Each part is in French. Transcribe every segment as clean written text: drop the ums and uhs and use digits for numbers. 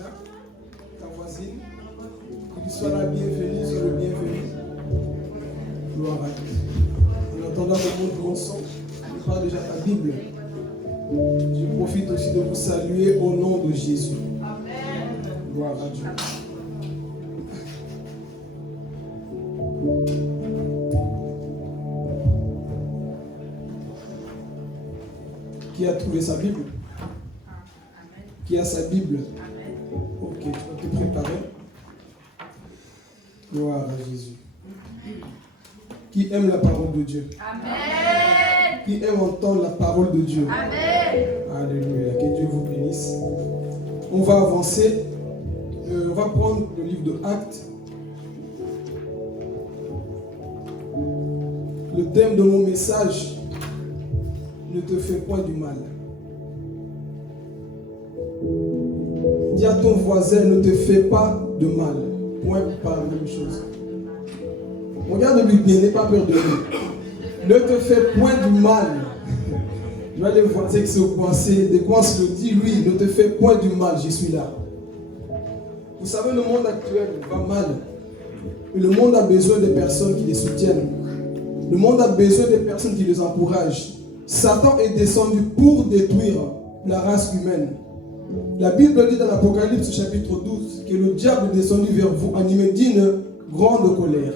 voisin, ta voisine, que tu sois la bienvenue, sois le bienvenu. Gloire à Dieu. En attendant le mot de bon son, je parle déjà ta Bible. Je profite aussi de vous saluer au nom de Jésus. Amen. Gloire à Dieu. Qui a trouvé sa Bible? Qui a sa Bible? Ok, tu vas te préparer. Gloire à Jésus. Qui aime la parole de Dieu? Amen. Qui aime entendre la parole de Dieu? Amen. Alléluia. Que Dieu vous bénisse. On va avancer. On va prendre le livre de Actes. Le thème de mon message: ne te fais point du mal. Dis à ton voisin: ne te fais pas de mal. Point par la même chose. Regarde-lui bien, n'aie pas peur de lui. Ne te fais point du mal. Je vais les voisins qui se coincent. De quoi on se le dit, lui, ne te fais point du mal, je suis là. Vous savez, le monde actuel va mal. Et le monde a besoin de personnes qui les soutiennent. Le monde a besoin de personnes qui les encouragent. Satan est descendu pour détruire la race humaine. La Bible dit dans l'Apocalypse chapitre 12 que le diable est descendu vers vous animé d'une grande colère.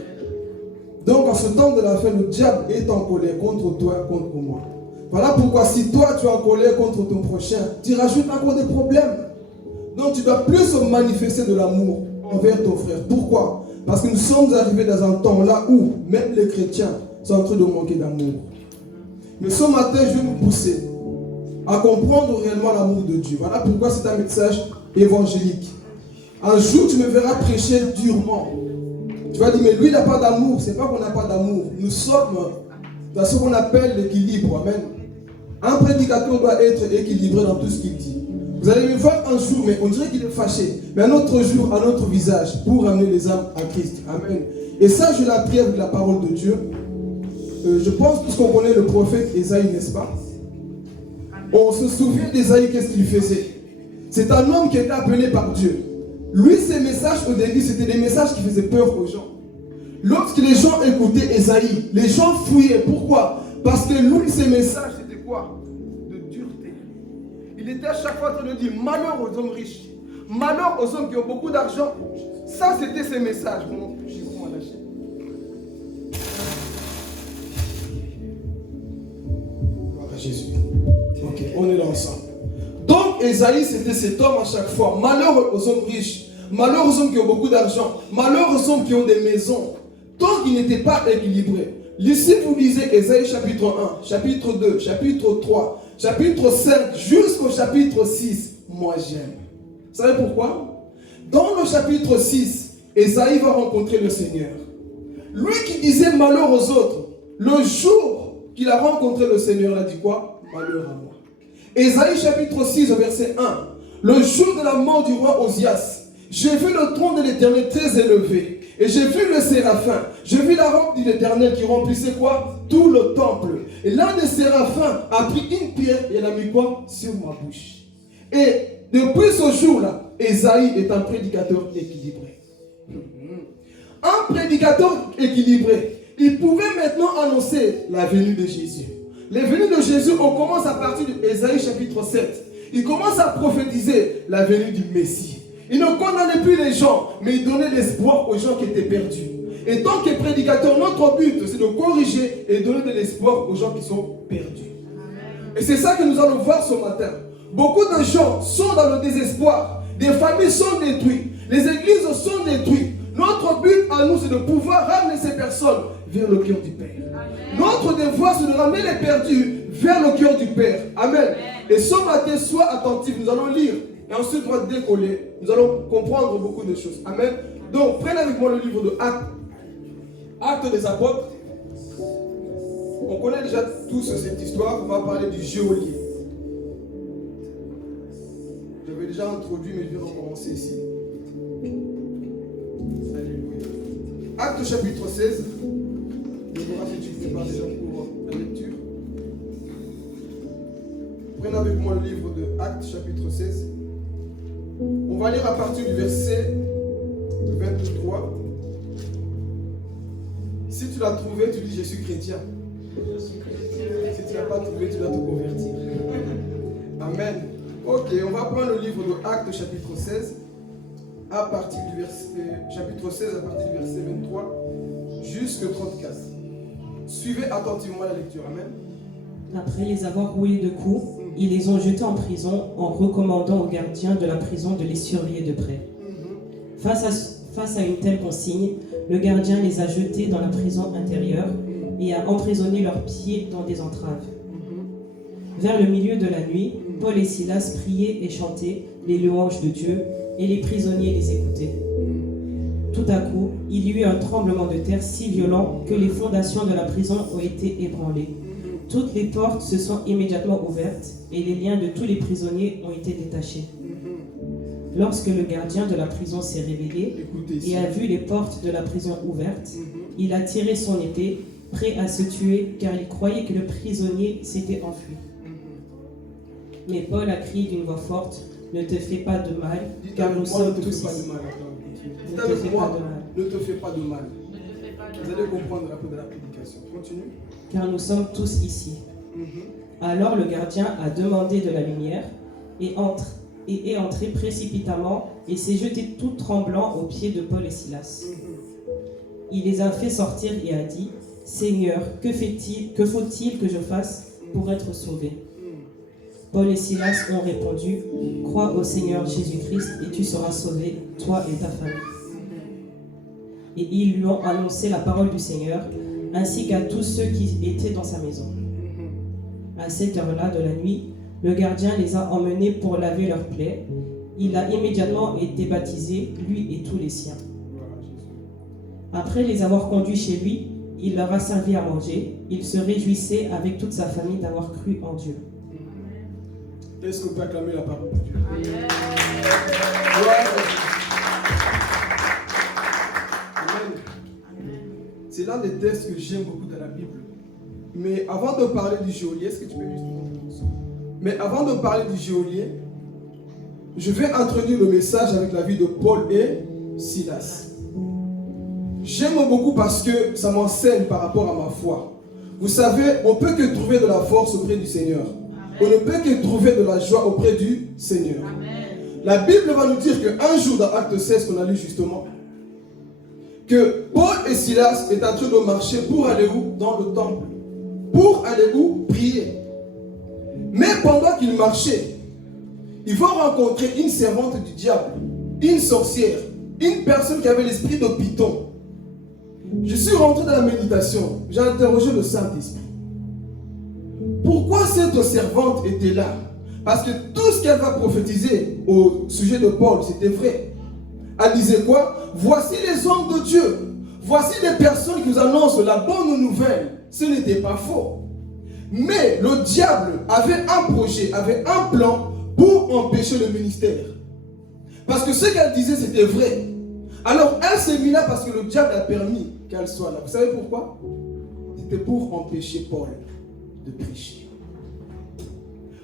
Donc en ce temps de la fin, le diable est en colère contre toi, contre moi. Voilà pourquoi si toi tu es en colère contre ton prochain, tu rajoutes encore des problèmes. Donc tu dois plus manifester de l'amour envers ton frère. Pourquoi? Parce que nous sommes arrivés dans un temps là où même les chrétiens sont en train de manquer d'amour. Mais ce matin, je vais vous pousser à comprendre réellement l'amour de Dieu. Voilà pourquoi c'est un message évangélique. Un jour, tu me verras prêcher durement. Tu vas dire, mais lui, il n'a pas d'amour. Ce n'est pas qu'on n'a pas d'amour. Nous sommes dans ce qu'on appelle l'équilibre. Amen. Un prédicateur doit être équilibré dans tout ce qu'il dit. Vous allez me voir un jour, mais on dirait qu'il est fâché. Mais un autre jour, un autre visage pour amener les âmes à Christ. Amen. Et ça, je l'ai appris avec la parole de Dieu. Je pense tous qu'on connaît le prophète Ésaïe, n'est-ce pas? On se souvient d'Ésaïe, qu'est-ce qu'il faisait? C'est un homme qui était appelé par Dieu. Lui, ses messages au début, c'était des messages qui faisaient peur aux gens. Lorsque les gens écoutaient Ésaïe, les gens fouillaient. Pourquoi? Parce que lui, ses messages, c'était quoi? De dureté. Il était à chaque fois en train de dire malheur aux hommes riches, malheur aux hommes qui ont beaucoup d'argent. Ça, c'était ses messages. Bon, je suis vraiment lâché. Voilà Jésus. Ok, on est là ensemble. Donc, Ésaïe, c'était cet homme à chaque fois. Malheur aux hommes riches, malheur aux hommes qui ont beaucoup d'argent, malheur aux hommes qui ont des maisons. Tant qu'il n'était pas équilibré. Ici, vous lisez Ésaïe chapitre 1, chapitre 2, chapitre 3, chapitre 5, jusqu'au chapitre 6. Moi, j'aime. Vous savez pourquoi? Dans le chapitre 6, Ésaïe va rencontrer le Seigneur. Lui qui disait malheur aux autres, le jour qu'il a rencontré le Seigneur, il a dit quoi? Malheur à moi. Ésaïe chapitre 6, verset 1. Le jour de la mort du roi Osias, j'ai vu le trône de l'Éternel très élevé. Et j'ai vu le séraphin. J'ai vu la robe de l'Éternel qui remplissait quoi? Tout le temple. Et l'un des séraphins a pris une pierre et elle a mis quoi? Sur ma bouche. Et depuis ce jour-là, Ésaïe est un prédicateur équilibré. Un prédicateur équilibré. Il pouvait maintenant annoncer la venue de Jésus. La venue de Jésus, on commence à partir d'Ésaïe chapitre 7. Il commence à prophétiser la venue du Messie. Il ne condamnait plus les gens, mais il donnait l'espoir aux gens qui étaient perdus. Et tant que prédicateur, notre but, c'est de corriger et donner de l'espoir aux gens qui sont perdus. Et c'est ça que nous allons voir ce matin. Beaucoup de gens sont dans le désespoir. Des familles sont détruites. Les églises sont détruites. Notre but à nous, c'est de pouvoir ramener ces personnes vers le cœur du Père. Amen. Notre devoir, c'est de ramener les perdus vers le cœur du Père. Amen. Amen. Et ce matin, sois attentif. Nous allons lire. Et ensuite, on va décoller. Nous allons comprendre beaucoup de choses. Amen. Donc, prenez avec moi le livre de Actes. Actes des Apôtres. On connaît déjà tous cette histoire. On va parler du geôlier. J'avais déjà introduit, mais je vais recommencer ici. Alléluia. Actes chapitre 16. Je vais voir si tu prépares déjà pour la lecture. Prenez avec moi le livre de Actes chapitre 16. On va lire à partir du verset 23. Si tu l'as trouvé, tu dis je suis chrétien. Si tu ne l'as pas trouvé, tu dois te convertir. Amen. Ok, on va prendre le livre de Actes chapitre 16 à partir du chapitre 16 à partir du verset 23 jusqu'à 34. Suivez attentivement la lecture. Amen. Après les avoir roulés de coups, ils les ont jetés en prison en recommandant aux gardiens de la prison de les surveiller de près. Face à une telle consigne, le gardien les a jetés dans la prison intérieure et a emprisonné leurs pieds dans des entraves. Vers le milieu de la nuit, Paul et Silas priaient et chantaient les louanges de Dieu et les prisonniers les écoutaient. Tout à coup, il y eut un tremblement de terre si violent que les fondations de la prison ont été ébranlées. Toutes les portes se sont immédiatement ouvertes et les liens de tous les prisonniers ont été détachés. Lorsque le gardien de la prison s'est réveillé et a vu les portes de la prison ouvertes, il a tiré son épée, prêt à se tuer car il croyait que le prisonnier s'était enfui. Mais Paul a crié d'une voix forte, « Ne te fais pas de mal, car nous sommes tous ici. » Ne te fais pas de mal. Ne te fais pas de mal. Vous allez comprendre un peu de la prédication. Continue. Car nous sommes tous ici. Alors le gardien a demandé de la lumière et est entré précipitamment et s'est jeté tout tremblant aux pieds de Paul et Silas. Il les a fait sortir et a dit, « Seigneur, que faut-il que je fasse pour être sauvé ?» Paul et Silas ont répondu, « Crois au Seigneur Jésus-Christ et tu seras sauvé, toi et ta famille. » Et ils lui ont annoncé la parole du Seigneur, ainsi qu'à tous ceux qui étaient dans sa maison. À cette heure-là de la nuit, le gardien les a emmenés pour laver leurs plaies. Il a immédiatement été baptisé, lui et tous les siens. Après les avoir conduits chez lui, il leur a servi à manger. Il se réjouissait avec toute sa famille d'avoir cru en Dieu. Est-ce qu'on peut acclamer la parole de Dieu? Amen. C'est l'un des textes que j'aime beaucoup dans la Bible. Mais avant de parler du geôlier, est-ce que tu peux juste... Mais avant de parler du geôlier, je vais introduire le message avec la vie de Paul et Silas. J'aime beaucoup parce que ça m'enseigne par rapport à ma foi. Vous savez, on ne peut que trouver de la force auprès du Seigneur. On ne peut que trouver de la joie auprès du Seigneur. Amen. La Bible va nous dire qu'un jour dans Acte 16 qu'on a lu justement, que Paul et Silas étaient en train de marcher pour aller où? Dans le temple. Pour aller où? Prier. Mais pendant qu'ils marchaient, ils vont rencontrer une servante du diable, une sorcière, une personne qui avait l'esprit de Python. Je suis rentré dans la méditation, j'ai interrogé le Saint-Esprit. Pourquoi cette servante était là? Parce que tout ce qu'elle va prophétiser au sujet de Paul, c'était vrai. Elle disait quoi? Voici les hommes de Dieu. Voici les personnes qui vous annoncent la bonne nouvelle. Ce n'était pas faux. Mais le diable avait un projet, avait un plan pour empêcher le ministère. Parce que ce qu'elle disait, c'était vrai. Alors elle s'est mise là parce que le diable a permis qu'elle soit là. Vous savez pourquoi? C'était pour empêcher Paul de prêcher.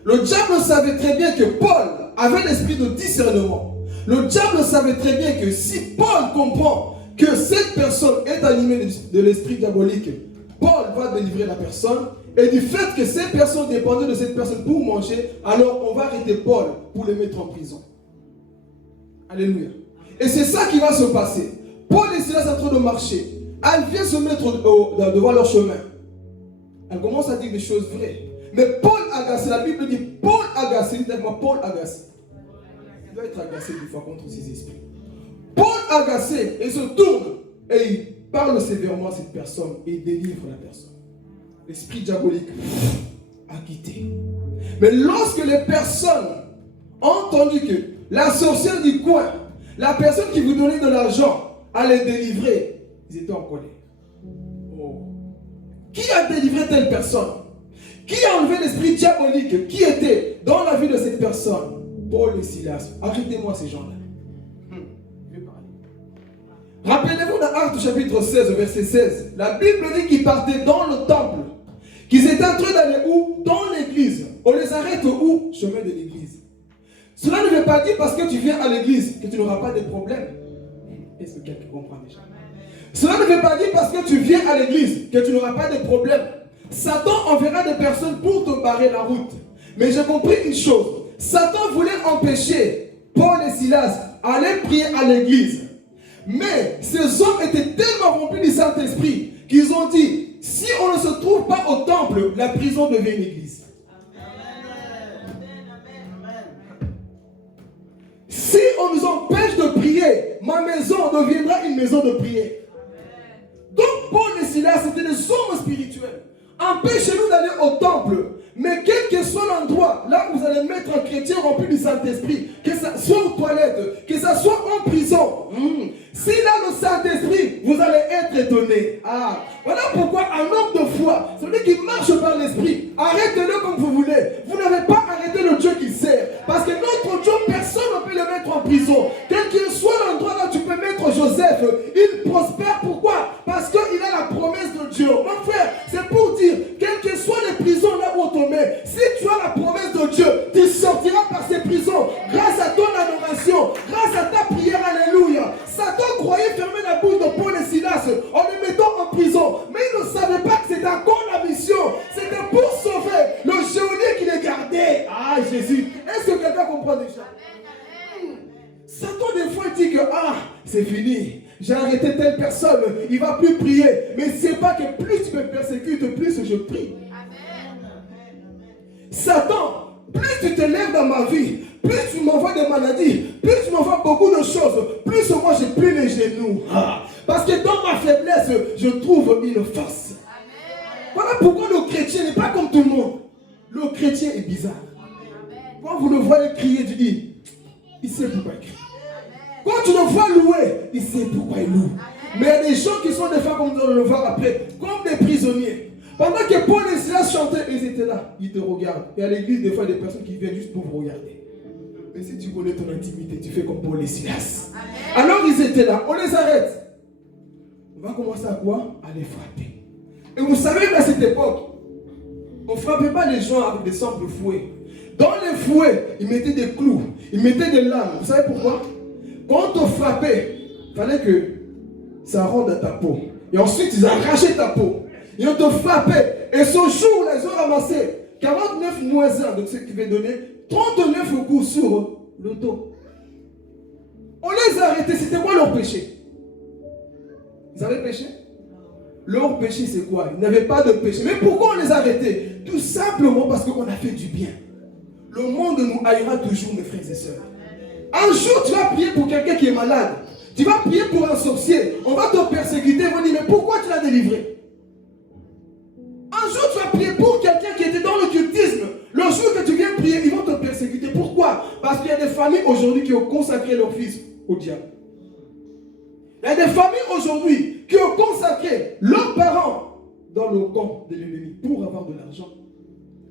Le diable savait très bien que Paul avait l'esprit de discernement. Le diable savait très bien que si Paul comprend que cette personne est animée de l'esprit diabolique, Paul va délivrer la personne. Et du fait que ces personnes dépendaient de cette personne pour manger, alors on va arrêter Paul pour le mettre en prison. Alléluia. Et c'est ça qui va se passer. Paul et Silas sont en train de marcher. Elle vient se mettre devant leur chemin. Elle commence à dire des choses vraies. Mais Paul agacé, la Bible dit Paul agacé, dites-moi Paul agacé. Il doit être agacé des fois contre ses esprits. Paul agacé, il se tourne et il parle sévèrement à cette personne et il délivre la personne. L'esprit diabolique a quitté. Mais lorsque les personnes ont entendu que la sorcière du coin, la personne qui vous donnait de l'argent, allait délivrer, ils étaient en colère. Oh. Qui a délivré telle personne? Qui a enlevé l'esprit diabolique qui était dans la vie de cette personne? Paul et Silas. Arrêtez-moi ces gens-là. Je vais parler. Rappelez-vous dans Actes chapitre 16, verset 16, la Bible dit qu'ils partaient dans le temple, qu'ils étaient en train d'aller où? Dans l'église. On les arrête où? Chemin de l'église. Cela ne veut pas dire parce que tu viens à l'église que tu n'auras pas de problèmes. Est-ce que quelqu'un comprend déjà? Cela ne veut pas dire parce que tu viens à l'église que tu n'auras pas de problèmes. Satan enverra des personnes pour te barrer la route. Mais j'ai compris une chose. Satan voulait empêcher Paul et Silas d'aller prier à l'église. Mais ces hommes étaient tellement remplis du Saint-Esprit qu'ils ont dit, si on ne se trouve pas au temple, la prison devient une église. Si on nous empêche de prier, ma maison deviendra une maison de prière. Donc Paul et Silas étaient des hommes spirituels. Empêchez-nous d'aller au temple. Mais quel que soit l'endroit, là où vous allez mettre un chrétien rempli du Saint-Esprit, que ça soit aux toilettes, que ça soit en prison, s'il a le Saint-Esprit, vous allez être étonné. Ah, voilà pourquoi un homme de foi, celui qui marche par l'Esprit, arrêtez-le comme vous voulez. Vous n'avez pas arrêté le Dieu qu'il sert. Parce que notre Dieu, personne ne peut le mettre en prison. Quel que soit l'endroit là où tu peux mettre Joseph, il prospère. Pourquoi? Parce qu'il a la promesse de Dieu. Mon frère, c'est pour dire, quelles que soient les prisons là où on te met, si tu as la promesse de Dieu, tu sortiras par ces prisons grâce à ton adoration, grâce à ta prière. Alléluia. Satan croyait fermer la bouche de Paul et Silas en les mettant en prison. Mais il ne savait pas que c'était encore la mission. C'était pour sauver le geôlier qui les gardait. Ah, Jésus. Est-ce que quelqu'un comprend déjà? Satan des fois dit que c'est fini. J'ai arrêté telle personne. Il ne va plus prier. Mais c'est pas que plus tu me persécutes, plus je prie. Satan, plus tu te lèves dans ma vie, plus tu m'envoies des maladies, plus tu m'envoies beaucoup de choses, plus moi je plie les genoux. Parce que dans ma faiblesse, je trouve une force. Voilà pourquoi le chrétien n'est pas comme tout le monde. Le chrétien est bizarre. Quand vous le voyez crier, tu dis, il sait pourquoi il crie. Quand tu le vois louer, il sait pourquoi il loue. Mais il y a des gens qui sont des fois, comme nous allons le voir après, comme des prisonniers. Pendant que Paul et Silas chantaient, ils étaient là, ils te regardent. Et à l'église, des fois, il y a des personnes qui viennent juste pour vous regarder. Mais si tu connais ton intimité, tu fais comme Paul et Silas. Alors ils étaient là, on les arrête. On va commencer à quoi? À les frapper. Et vous savez qu'à cette époque, on ne frappait pas les gens avec des simples fouets. Dans les fouets, ils mettaient des clous, ils mettaient des lames. Vous savez pourquoi? Quand on frappait, il fallait que ça rentre dans ta peau. Et ensuite, ils arrachaient ta peau. Et on te frappait. Et ce jour-là, ils ont ramassé 49 moins 1, donc ce qui va donner 39 coups sur le dos. On les a arrêtés. C'était quoi leur péché? Ils avaient péché? Leur péché, c'est quoi? Ils n'avaient pas de péché. Mais pourquoi on les a arrêtés? Tout simplement parce qu'on a fait du bien. Le monde nous haïra toujours, mes frères et sœurs. Un jour, tu vas prier pour quelqu'un qui est malade. Tu vas prier pour un sorcier. On va te persécuter. Ils vont dire, mais pourquoi tu l'as délivré? Un jour, tu vas prier pour quelqu'un qui était dans l'occultisme. Le jour que tu viens prier, ils vont te persécuter. Pourquoi? Parce qu'il y a des familles aujourd'hui qui ont consacré leur fils au diable. Il y a des familles aujourd'hui qui ont consacré leurs parents dans le camp de l'ennemi pour avoir de l'argent.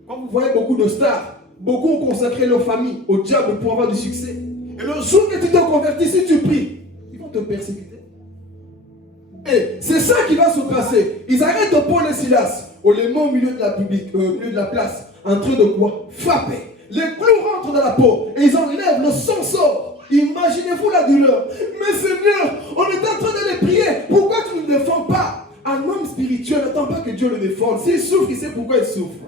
Quand vous voyez beaucoup de stars, beaucoup ont consacré leur famille au diable pour avoir du succès. Et le jour que tu te convertis, si tu pries, ils vont te persécuter. Et c'est ça qui va se passer. Ils arrêtent Paul et Silas. On les met au milieu de la milieu de la place, en train de quoi? Frapper. Les clous rentrent dans la peau et ils enlèvent, le sang sort. Imaginez-vous la douleur. Mais Seigneur, on est en train de les prier. Pourquoi tu ne défends pas? Un homme spirituel n'attend pas que Dieu le défende. S'il souffre, il sait pourquoi il souffre.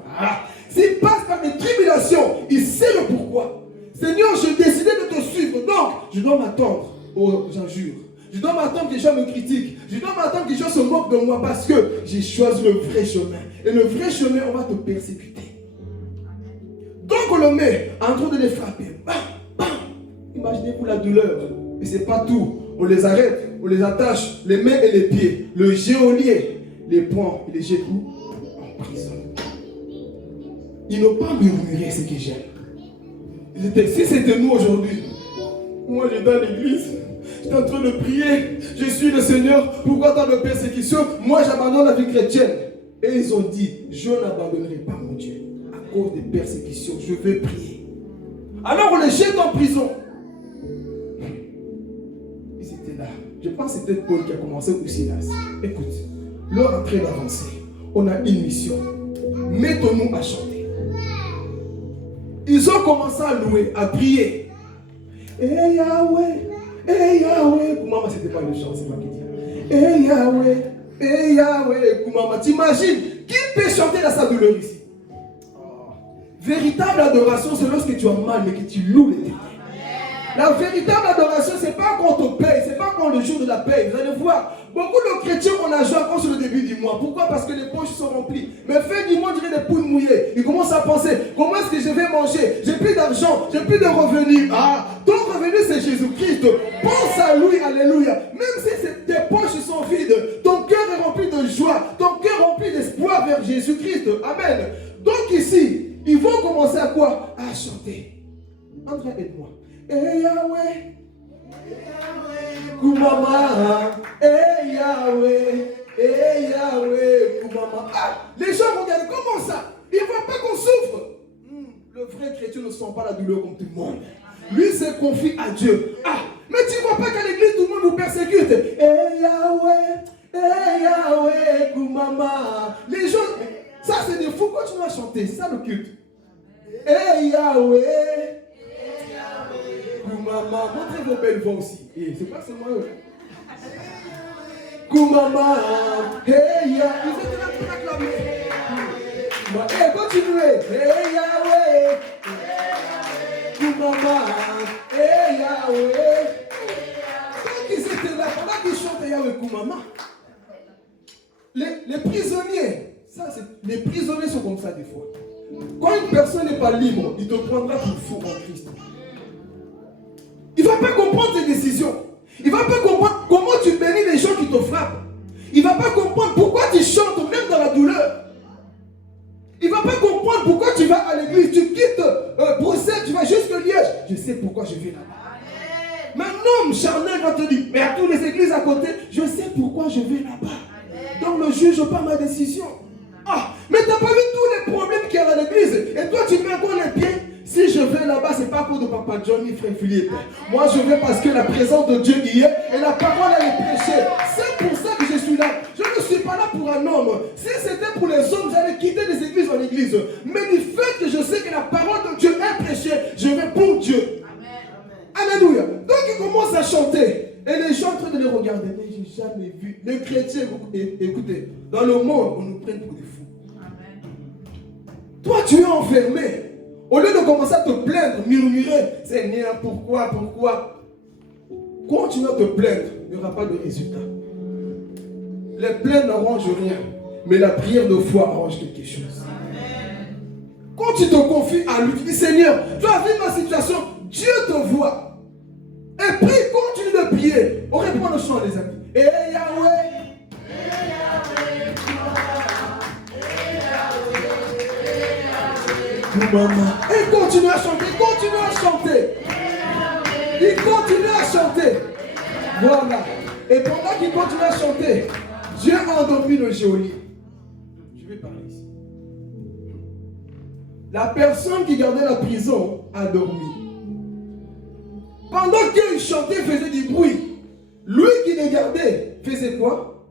S'il passe par des tribulations, il sait le pourquoi. Seigneur, j'ai décidé de te suivre, donc je dois m'attendre aux injures. Je dois m'attendre que les gens me critiquent. Je dois m'attendre que les gens se moquent de moi parce que j'ai choisi le vrai chemin. Et le vrai chemin, on va te persécuter. Donc on le met en train de les frapper. Bam, bam. Imaginez-vous la douleur. Et c'est pas tout. On les arrête, on les attache, les mains et les pieds. Le geôlier les prend et les jette où? En prison. Ils n'ont pas murmuré ce que j'aime. Si c'était nous aujourd'hui, moi j'étais à l'église. J'étais en train de prier, je suis le Seigneur, pourquoi tant de persécution? Moi j'abandonne la vie chrétienne. Et ils ont dit, je n'abandonnerai pas mon Dieu. À cause des persécutions, je vais prier. Alors on les jette en prison. Ils étaient là. Je pense que c'était Paul qui a commencé ou Silas. Écoute, l'heure est en train d'avancer. On a une mission. Mettons-nous à chanter. Ils ont commencé à louer, à prier. Eh Yahweh, Koumama, c'était pas le chant, c'est moi qui dis. Eh Yahweh, Koumama. T'imagines, qui peut chanter dans sa douleur ici? Véritable adoration, c'est lorsque tu as mal, mais que tu loues l'Éternel. La véritable adoration, c'est pas quand on paye, c'est pas quand le jour de la paye. Vous allez voir, beaucoup de chrétiens, on a joué quand c'est le début du mois. Pourquoi? Parce que les poches sont remplies. Mais fin du mois, on dirait des poules mouillées. Ils commencent à penser, comment est-ce que je vais manger? J'ai plus d'argent, j'ai plus de revenus. Ah, ton revenu, c'est Jésus-Christ. Pense à lui, alléluia. Même si tes poches sont vides, ton cœur est rempli de joie, ton cœur est rempli d'espoir vers Jésus-Christ. Amen. Donc ici, ils vont commencer à quoi? À chanter. André, aide-moi. Eh Yahweh, Koumama, eh Yahweh, Koumama. Ah, les gens regardent, comment ça? Ils ne voient pas qu'on souffre. Le vrai chrétien ne sent pas la douleur comme tout le monde. Lui se confie à Dieu. Ah, mais tu ne vois pas qu'à l'église, tout le monde vous persécute. Eh Yahweh, Koumama. Les gens, ça c'est des fous, continuez à chanter, c'est ça le culte. Eh Yahweh. Koumama, montrez vos belles voix aussi. Et c'est pas seulement eux. Koumama, hey Yahweh. Ils étaient là pour acclamer. Eh, continuez. Hey Yahweh. Koumama, hey Yahweh. Donc ils étaient là, pendant qu'ils chantent Yahweh Koumama. Les prisonniers, les prisonniers sont comme ça des fois. Quand une personne n'est pas libre, il te prendra pour fou en Christ. Il ne va pas comprendre tes décisions. Il ne va pas comprendre comment tu bénis les gens qui te frappent. Il ne va pas comprendre pourquoi tu chantes même dans la douleur. Il ne va pas comprendre pourquoi tu vas à l'église. Tu quittes Bruxelles, tu vas jusqu'à Liège. Je sais pourquoi je vais là-bas. Mais un homme charnel va te dire, mais à toutes les églises à côté, je sais pourquoi je vais là-bas. Donc ne juge pas ma décision. Ah, mais tu n'as pas vu tous les problèmes qu'il y a à l'église. Et toi, tu mets encore les pieds. Si je vais là-bas, ce n'est pas à cause de Papa Johnny, frère Philippe. Moi, je vais parce que la présence de Dieu y est et la parole, elle est prêchée. C'est pour ça que je suis là. Je ne suis pas là pour un homme. Si c'était pour les hommes, j'allais quitter les églises en église. Mais du fait que je sais que la parole de Dieu est prêchée, je vais pour Dieu. Amen. Alléluia. Donc, ils commencent à chanter. Et les gens en train de les regarder. Mais je n'ai jamais vu. Les chrétiens, écoutez, dans le monde, on nous prend pour des fous. Amen. Toi, tu es enfermé. Au lieu de commencer à te plaindre, murmurer, Seigneur, pourquoi? Continue à te plaindre, il n'y aura pas de résultat. Les plaintes n'arrangent rien, mais la prière de foi arrange quelque chose. Amen. Quand tu te confies à lui, tu dis, Seigneur, tu as vu ma situation, Dieu te voit. Et prie, continue de prier. On répond au chant, les amis. Et Yahweh. Maman. Et continue à chanter, continue à chanter. Il continue à chanter. Voilà. Et pendant qu'il continue à chanter, Dieu a endormi le geôlier. Je vais parler ici. La personne qui gardait la prison a dormi. Pendant qu'il chantait, il faisait du bruit. Lui qui les gardait faisait quoi?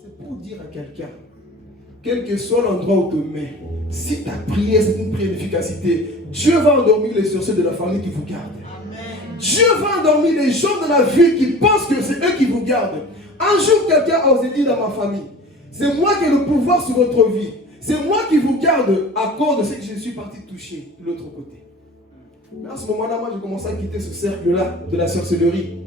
C'est pour dire à quelqu'un, quel que soit l'endroit où tu te mets, si ta prière c'est une prière d'efficacité, Dieu va endormir les sorciers de la famille qui vous gardent. Amen. Dieu va endormir les gens de la ville qui pensent que c'est eux qui vous gardent. Un jour, quelqu'un a osé dire dans ma famille, c'est moi qui ai le pouvoir sur votre vie. C'est moi qui vous garde à cause de ce que je suis parti toucher de l'autre côté. Mais à ce moment-là, moi, j'ai commencé à quitter ce cercle-là de la sorcellerie.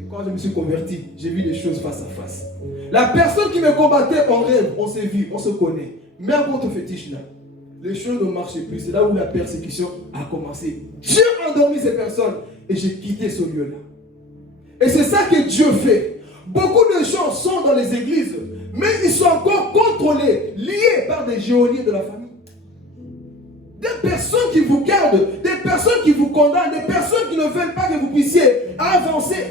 Et quand je me suis converti, j'ai vu les choses face à face. La personne qui me combattait en rêve, on s'est vu, on se connaît. Mais à contre fétiche là, les choses ne marchaient plus. C'est là où la persécution a commencé. Dieu a endormi ces personnes et j'ai quitté ce lieu-là. Et c'est ça que Dieu fait. Beaucoup de gens sont dans les églises, mais ils sont encore contrôlés, liés par des geôliers de la famille. Des personnes qui vous gardent, des personnes qui vous condamnent, des personnes qui ne veulent pas que vous puissiez avancer.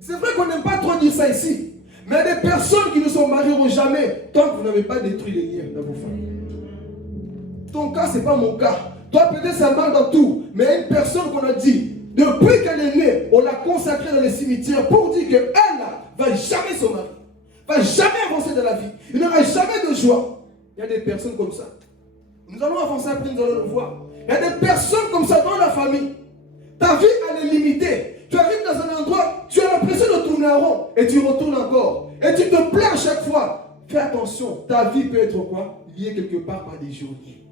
C'est vrai qu'on n'aime pas trop dire ça ici. Mais des personnes qui ne se marieront jamais tant que vous n'avez pas détruit les liens dans vos familles. Ton cas, ce n'est pas mon cas. Toi, peut-être ça marche dans tout. Mais une personne qu'on a dit, depuis qu'elle est née, on l'a consacrée dans les cimetières pour dire qu'elle ne va jamais se marier. Ne va jamais avancer dans la vie. Il n'aura jamais de joie. Il y a des personnes comme ça. Nous allons avancer après, nous allons le voir. Il y a des personnes comme ça dans la famille. Ta vie, elle est limitée. Tu arrives dans un endroit, tu as l'impression de tourner en rond. Et tu retournes encore. Et tu te plains à chaque fois. Fais attention. Ta vie peut être quoi? Liée quelque part par des journées.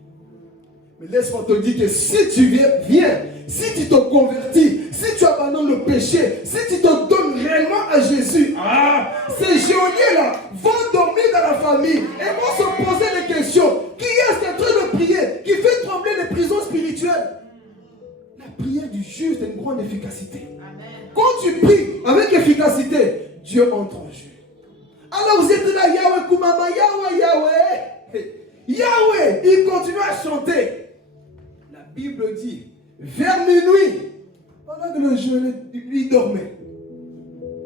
Mais laisse-moi te dire que si tu viens, si tu te convertis, si tu abandonnes le péché, si tu te donnes réellement à Jésus, ces geôliers-là vont dormir dans la famille et vont se poser des questions. Qui est-ce qui est en train de prier, qui fait trembler les prisons spirituelles? La prière du juste a une grande efficacité. Amen. Quand tu pries avec efficacité, Dieu entre en jeu. Alors vous êtes là, Yahweh Koumama, Yahweh, Yahweh. Yahweh, il continue à chanter. La Bible dit, vers minuit, pendant que le jeune, lui dormait.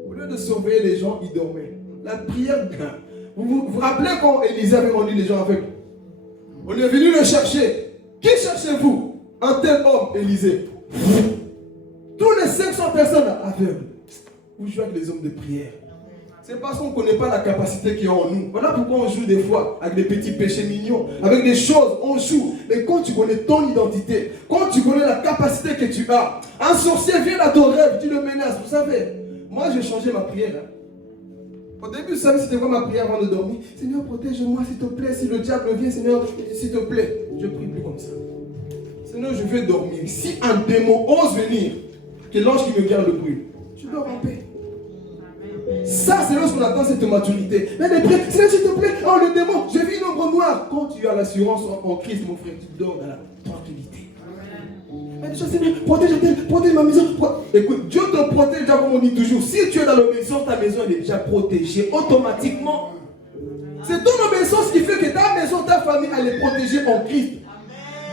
Au lieu de surveiller les gens, il dormait. La prière, vous vous rappelez quand Élisée avait rendu les gens aveugles? On est venu le chercher. Qui cherchez-vous? Un tel homme, Élisée. Tous les 500 personnes aveugles. Vous jouez avec les hommes de prière. C'est parce qu'on ne connaît pas la capacité qu'il y a en nous. Voilà pourquoi on joue des fois avec des petits péchés mignons, avec des choses, on joue. Mais quand tu connais ton identité, quand tu connais la capacité que tu as, un sorcier vient à ton rêve, tu le menaces. Vous savez, moi j'ai changé ma prière. Au début, vous savez, c'était quoi ma prière avant de dormir? Seigneur, protège-moi s'il te plaît. Si le diable vient, Seigneur, s'il te plaît. Je prie plus comme ça. Seigneur, je vais dormir. Si un démon ose venir, que l'ange qui me garde le brûle, je dors en paix. Ça, c'est lorsqu'on attend cette maturité. Mais les prières, Seigneur, s'il te plaît, oh le démon, j'ai vu une ombre noire. Quand tu as l'assurance en Christ, mon frère, tu dors dans la tranquillité. Mais déjà, Seigneur, protège ma maison. Écoute, Dieu te protège déjà comme on dit toujours. Si tu es dans l'obéissance, ta maison est déjà protégée automatiquement. C'est ton obéissance qui fait que ta maison, ta famille, elle est protégée en Christ.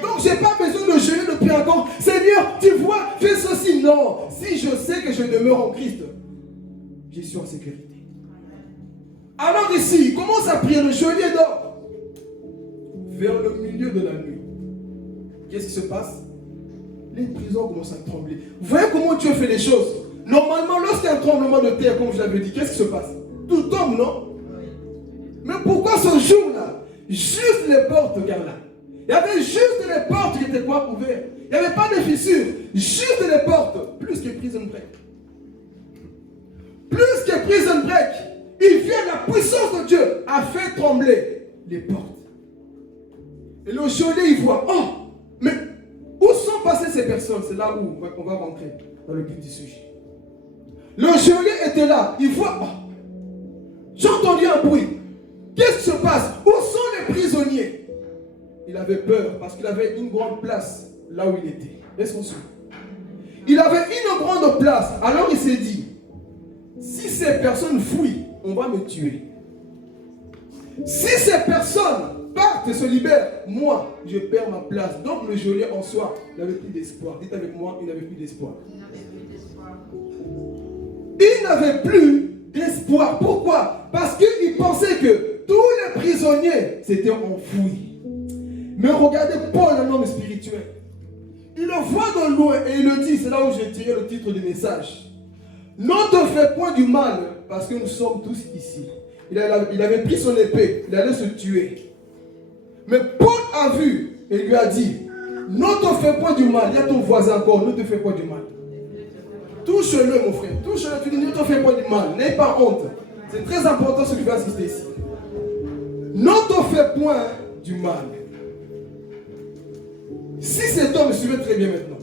Donc, je n'ai pas besoin de jeûner, de prier encore. Seigneur, tu vois, fais ceci. Non, si je sais que je demeure en Christ, je suis en sécurité. Alors ici, il commence à prier, le geôlier dort. Vers le milieu de la nuit, qu'est-ce qui se passe? Les prisons commencent à trembler. Vous voyez comment Dieu fait les choses? Normalement, lorsqu'il y a un tremblement de terre, comme je l'avais dit, qu'est-ce qui se passe? Tout tombe, non? Mais pourquoi ce jour-là, juste les portes, regarde là, il y avait juste les portes qui étaient quoi, ouvertes. Il n'y avait pas de fissures, juste les portes, plus que prison break. Plus que prison break, il vient la puissance de Dieu a fait trembler les portes. Et le geôlier, il voit, oh, mais où sont passées ces personnes? C'est là où on va rentrer dans le but du sujet. Le geôlier était là, il voit, oh, j'ai entendu un bruit. Qu'est-ce qui se passe? Où sont les prisonniers? Il avait peur parce qu'il avait une grande place là où il était. Est-ce qu'on se souvient? Il avait une grande place. Alors il s'est dit, si ces personnes fuient, on va me tuer. Si ces personnes partent et se libèrent, moi, je perds ma place. Donc le geôlier en soi n'avait plus d'espoir. Dites avec moi, il n'avait plus d'espoir. Il n'avait plus d'espoir. Pourquoi? Parce qu'il pensait que tous les prisonniers s'étaient enfouis. Mais regardez Paul, un homme spirituel. Il le voit de loin et il le dit, c'est là où j'ai tiré le titre du message. Ne te fais point du mal, parce que nous sommes tous ici. Il avait pris son épée, il allait se tuer. Mais Paul a vu et lui a dit, ne te fais point du mal. Il y a ton voisin encore, ne te fais point du mal. Touche-le, mon frère, touche-le, tu dis, ne te fais point du mal, n'aie pas honte. C'est très important ce qui va assister ici. Ne te fais point du mal. Si cet homme, suivez très bien maintenant,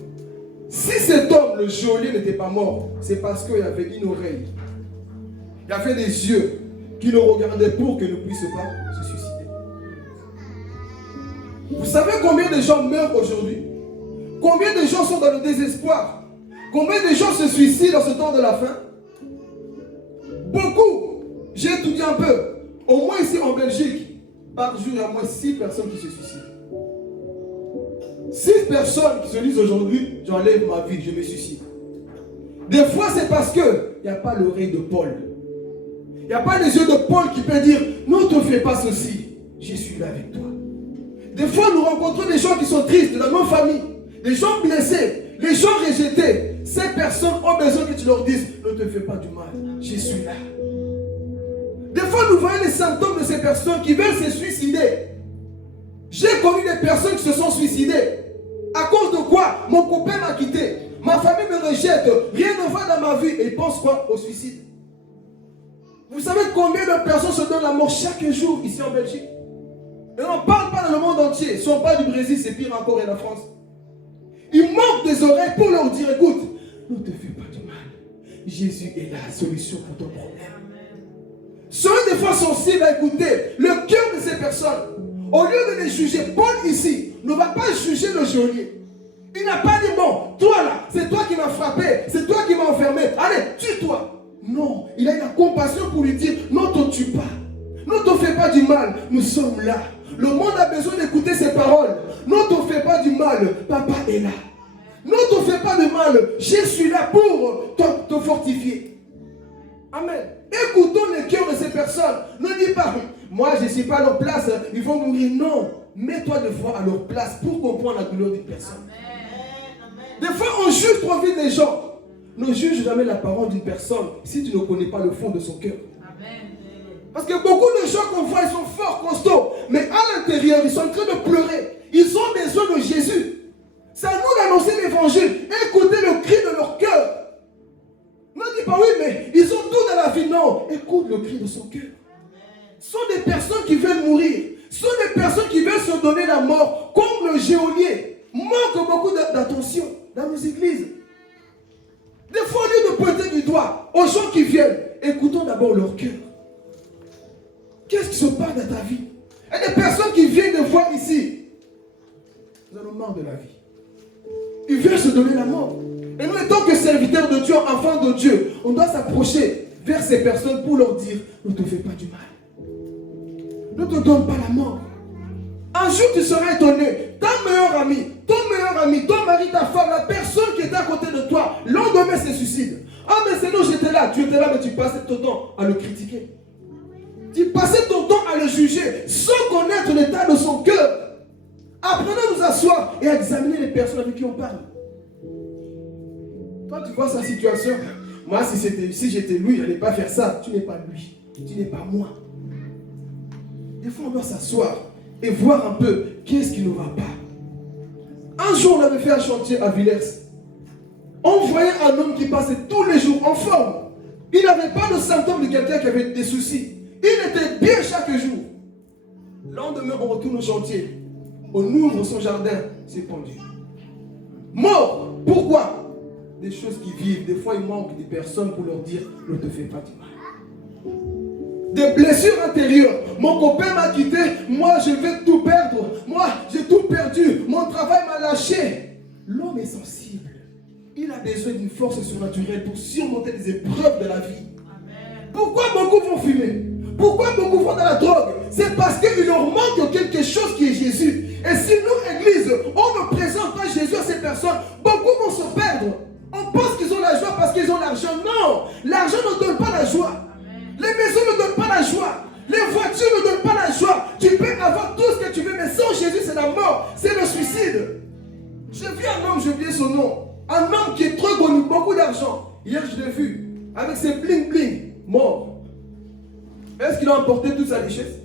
si cet homme, le geôlier, n'était pas mort, c'est parce qu'il y avait une oreille, il y avait des yeux qui le regardaient pour qu'il ne puisse pas se suicider. Vous savez combien de gens meurent aujourd'hui? Combien de gens sont dans le désespoir? Combien de gens se suicident en ce temps de la fin? Beaucoup. J'ai étudié un peu. Au moins ici en Belgique, par jour, il y a au moins 6 personnes qui se suicident. 6 personnes qui se disent aujourd'hui, j'enlève ma vie, je me suicide. Des fois, c'est parce qu'il n'y a pas l'oreille de Paul. Il n'y a pas les yeux de Paul qui peut dire, ne te fais pas ceci, je suis là avec toi. Des fois, nous rencontrons des gens qui sont tristes dans nos familles, des gens blessés, les gens rejetés. Ces personnes ont besoin que tu leur dises, ne te fais pas du mal, je suis là. Des fois, nous voyons les symptômes de ces personnes qui veulent se suicider. J'ai connu des personnes qui se sont suicidées à quoi? Mon copain m'a quitté. Ma famille me rejette. Rien ne va dans ma vie. Et il pense quoi? Au suicide. Vous savez combien de personnes se donnent la mort chaque jour ici en Belgique? Et on n'en parle pas dans le monde entier. Si on parle du Brésil, c'est pire encore, et la France. Il manque des oreilles pour leur dire, écoute, ne te fais pas du mal. Jésus est la solution pour ton problème. Soyez des fois sensibles à écouter le cœur de ces personnes. Au lieu de les juger, Paul ici ne va pas juger le geôlier. Il n'a pas dit, bon, toi là, c'est toi qui m'as frappé, c'est toi qui m'as enfermé, allez, tue-toi. Non, il a eu la compassion pour lui dire, ne te tue pas. Ne te fais pas du mal, nous sommes là. Le monde a besoin d'écouter ces paroles. Ne te fais pas du mal, papa est là. Ne te fais pas de mal, je suis là pour te fortifier. Amen. Écoutons les cœurs de ces personnes. Ne dis pas, moi je ne suis pas à leur place, ils vont mourir. Non, mets-toi des fois à leur place pour comprendre la douleur d'une personne. Des fois on juge trop vite les gens. Ne juge jamais la parole d'une personne si tu ne connais pas le fond de son cœur. Parce que beaucoup de gens qu'on voit, ils sont forts, costauds, mais à l'intérieur, ils sont en train de pleurer. Ils ont besoin de Jésus. C'est à nous d'annoncer l'évangile. Écoutez le cri de leur cœur. Ne dis pas oui, mais ils ont tout dans la vie. Non, écoute le cri de son cœur. Ce sont des personnes qui veulent mourir. Ce sont des personnes qui veulent se donner la mort, comme le geôlier. Manque beaucoup d'attention dans nos églises. Des fois, au lieu de pointer du doigt aux gens qui viennent, écoutons d'abord leur cœur. Qu'est-ce qui se passe dans ta vie? Il y a des personnes qui viennent de voir ici. Nous en avons marre de la vie. Ils veulent se donner la mort. Et nous, étant que serviteurs de Dieu, enfants de Dieu, on doit s'approcher vers ces personnes pour leur dire, ne te fais pas du mal. Ne te donne pas la mort. Un jour, tu seras étonné. Ta meilleure amie, ton mari, ta femme, la personne qui est à côté de toi, l'un d'eux se suicide. Ah, mais c'est nous, j'étais là. Tu étais là, mais tu passais ton temps à le critiquer. Tu passais ton temps à le juger sans connaître l'état de son cœur. Apprenez à nous asseoir et à examiner les personnes avec qui on parle. Toi, tu vois sa situation. Moi, si j'étais lui, je n'allais pas faire ça. Tu n'es pas lui. Tu n'es pas moi. Des fois, on doit s'asseoir et voir un peu qu'est-ce qui ne va pas. Un jour, on avait fait un chantier à Villers. On voyait un homme qui passait tous les jours en forme. Il n'avait pas de symptômes de quelqu'un qui avait des soucis. Il était bien chaque jour. Le lendemain, on retourne au chantier. On ouvre son jardin, c'est pendu. Mort. Pourquoi? Des choses qui vivent. Des fois, il manque des personnes pour leur dire, ne te fais pas du mal. Des blessures intérieures. Mon copain m'a quitté. Moi, je vais tout perdre. Moi, j'ai tout perdu. Mon travail m'a lâché. L'homme est sensible. Il a besoin d'une force surnaturelle pour surmonter les épreuves de la vie. Pourquoi beaucoup vont fumer? Pourquoi beaucoup vont dans la drogue? C'est parce qu'il leur manque quelque chose qui est Jésus. Et si nous, Église, on ne présente pas Jésus à ces personnes, beaucoup vont se perdre. On pense qu'ils ont la joie parce qu'ils ont l'argent. Non, l'argent ne donne pas la joie. Les maisons ne donnent pas la joie. Les voitures ne donnent pas la joie. Tu peux avoir tout ce que tu veux, mais sans Jésus, c'est la mort, c'est le suicide. J'ai vu un homme, j'ai oublié son nom. Un homme qui est trop connu, beaucoup d'argent. Hier, je l'ai vu, avec ses bling-bling, mort. Est-ce qu'il a emporté toute sa richesse?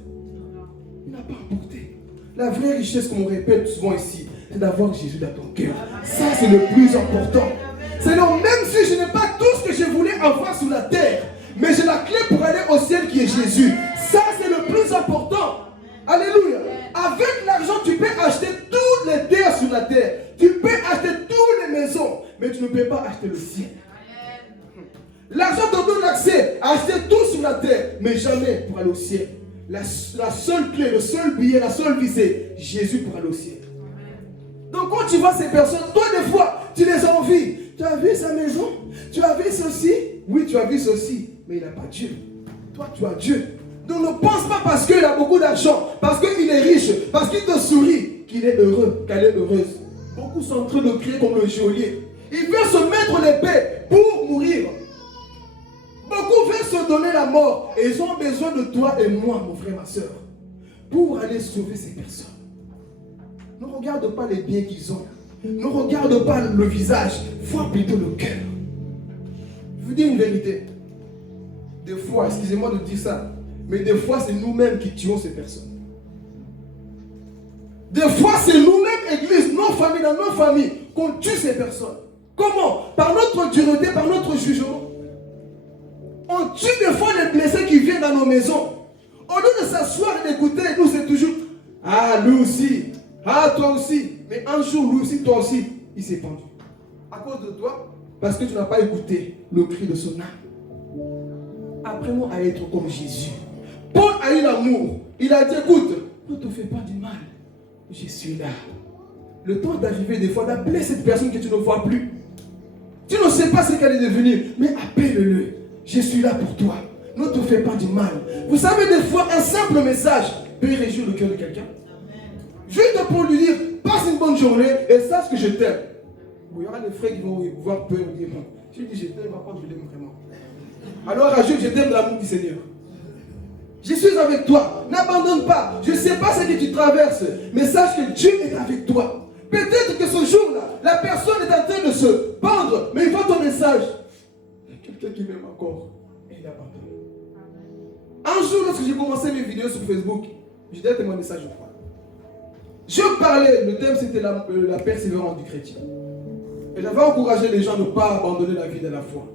Il n'a pas emporté. La vraie richesse, comme on répète souvent ici, c'est d'avoir Jésus dans ton cœur. Ça, c'est le plus important. Sinon, même si je n'ai pas tout ce que je voulais avoir sur la terre, mais j'ai la clé pour aller au ciel qui est Jésus. Ça, c'est le plus important. Alléluia. Avec l'argent, tu peux acheter toutes les terres sur la terre. Tu peux acheter toutes les maisons, mais tu ne peux pas acheter le ciel. L'argent te donne l'accès à acheter tout sur la terre, mais jamais pour aller au ciel. La seule clé, le seul billet, la seule vie, c'est Jésus pour aller au ciel. Donc quand tu vois ces personnes, toi des fois, tu les as envies. Tu as vu sa maison? Tu as vu ceci? Oui, tu as vu ceci, mais il n'a pas Dieu. Toi, tu as Dieu. Donc ne pense pas parce qu'il a beaucoup d'argent, parce qu'il est riche, parce qu'il te sourit, qu'il est heureux, qu'elle est heureuse. Beaucoup sont en train de crier comme le geôlier. Ils veulent se mettre l'épée pour mourir. Beaucoup veulent se donner la mort et ils ont besoin de toi et moi, mon frère, ma soeur, pour aller sauver ces personnes. Ne regarde pas les biens qu'ils ont. Ne regarde pas le visage. Vois plutôt le cœur. Je vous dis une vérité. Des fois, excusez-moi de dire ça, mais des fois, c'est nous-mêmes qui tuons ces personnes. Des fois, c'est nous-mêmes, Église, nos familles, dans nos familles, qu'on tue ces personnes. Comment? Par notre dureté, par notre jugement. On tue des fois les blessés qui viennent dans nos maisons. Au lieu de s'asseoir et d'écouter, nous c'est toujours « Ah, lui aussi. Ah, toi aussi. » Mais un jour, lui aussi, toi aussi, il s'est pendu. À cause de toi, parce que tu n'as pas écouté le cri de son âme. Apprenons à être comme Jésus. Paul a eu l'amour. Il a dit, écoute, ne te fais pas du mal. Je suis là. Le temps d'arriver des fois d'appeler cette personne que tu ne vois plus. Tu ne sais pas ce qu'elle est devenue, mais appelle-le. Je suis là pour toi. Ne te fais pas du mal. Vous savez, des fois, un simple message peut réjouir le cœur de quelqu'un. Juste pour lui dire, passe une bonne journée et sache que je t'aime. Il y aura des frères qui vont voir peur et dire, je dis je t'aime, par contre je l'aime vraiment. Alors rajoute, je t'aime de l'amour du Seigneur. Je suis avec toi, n'abandonne pas. Je ne sais pas ce que tu traverses, mais sache que Dieu est avec toi. Peut-être que ce jour-là, la personne est en train de se pendre, mais il voit ton message. Il y a quelqu'un qui m'aime encore et il abandonne. Un jour, lorsque j'ai commencé mes vidéos sur Facebook, je disais mon message, je crois. Je parlais, le thème c'était la persévérance du chrétien. Et j'avais encouragé les gens à ne pas abandonner la vie de la foi.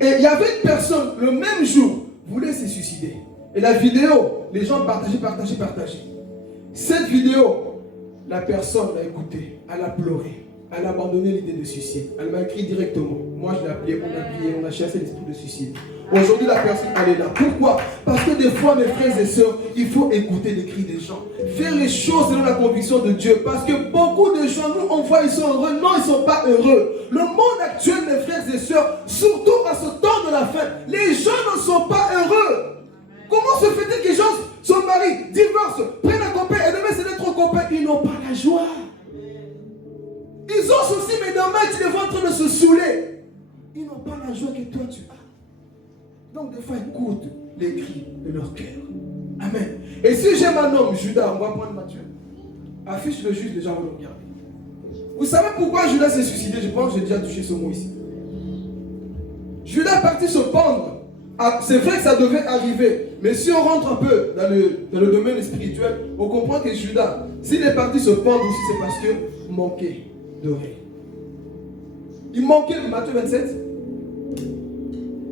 Et il y avait une personne, le même jour, voulait se suicider. Et la vidéo, les gens partageaient. Cette vidéo, la personne l'a écoutée, elle a pleuré, elle a abandonné l'idée de suicide. Elle m'a écrit directement. Moi je l'ai appelé, on a prié, on a chassé l'esprit de suicide. Aujourd'hui la personne elle est là. Pourquoi? Parce que des fois mes frères et sœurs, il faut écouter les cris des gens. Faire les choses selon la conviction de Dieu. Parce que beaucoup de gens, nous on voit ils sont heureux. Non, ils ne sont pas heureux. Le monde actuel, mes frères et sœurs, surtout à ce temps de la fin, les gens ne sont pas heureux. Comment se fait-il que les gens, son mari, divorcent, prennent un copain et demain c'est notre copain? Ils n'ont pas la joie. Ils ont ceci, mais demain tu les vois en train de se saouler. Ils n'ont pas la joie que toi tu as. Donc des fois écoute les cris de leur cœur. Amen. Et si j'aime un homme, Judas, on va prendre Matthieu. Affiche le juge, les gens vont le regarder. Vous savez pourquoi Judas s'est suicidé? Je pense que j'ai déjà touché ce mot ici. Judas est parti se pendre. C'est vrai que ça devait arriver. Mais si on rentre un peu dans le domaine spirituel, on comprend que Judas, s'il est parti se pendre aussi, c'est parce qu'il manquait d'oreilles. Il manquait, Matthieu 27.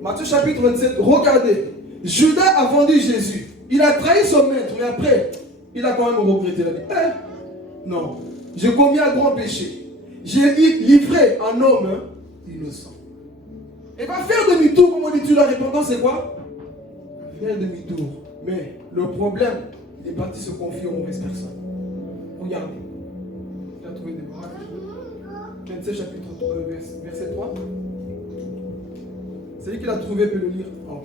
Matthieu chapitre 27, regardez. Judas a vendu Jésus. Il a trahi son maître, mais après, il a quand même regretté. Il a dit, non, j'ai commis un grand péché. J'ai livré un homme innocent. Et va faire demi-tour, comme on dit, la repentance, c'est quoi? Faire demi-tour. Mais le problème, il est parti se confier aux mauvaises personnes. Regardez. Il a trouvé des braques. 27 chapitre 3, verset 3. C'est lui qui l'a trouvé, peut le lire. Ah, ok.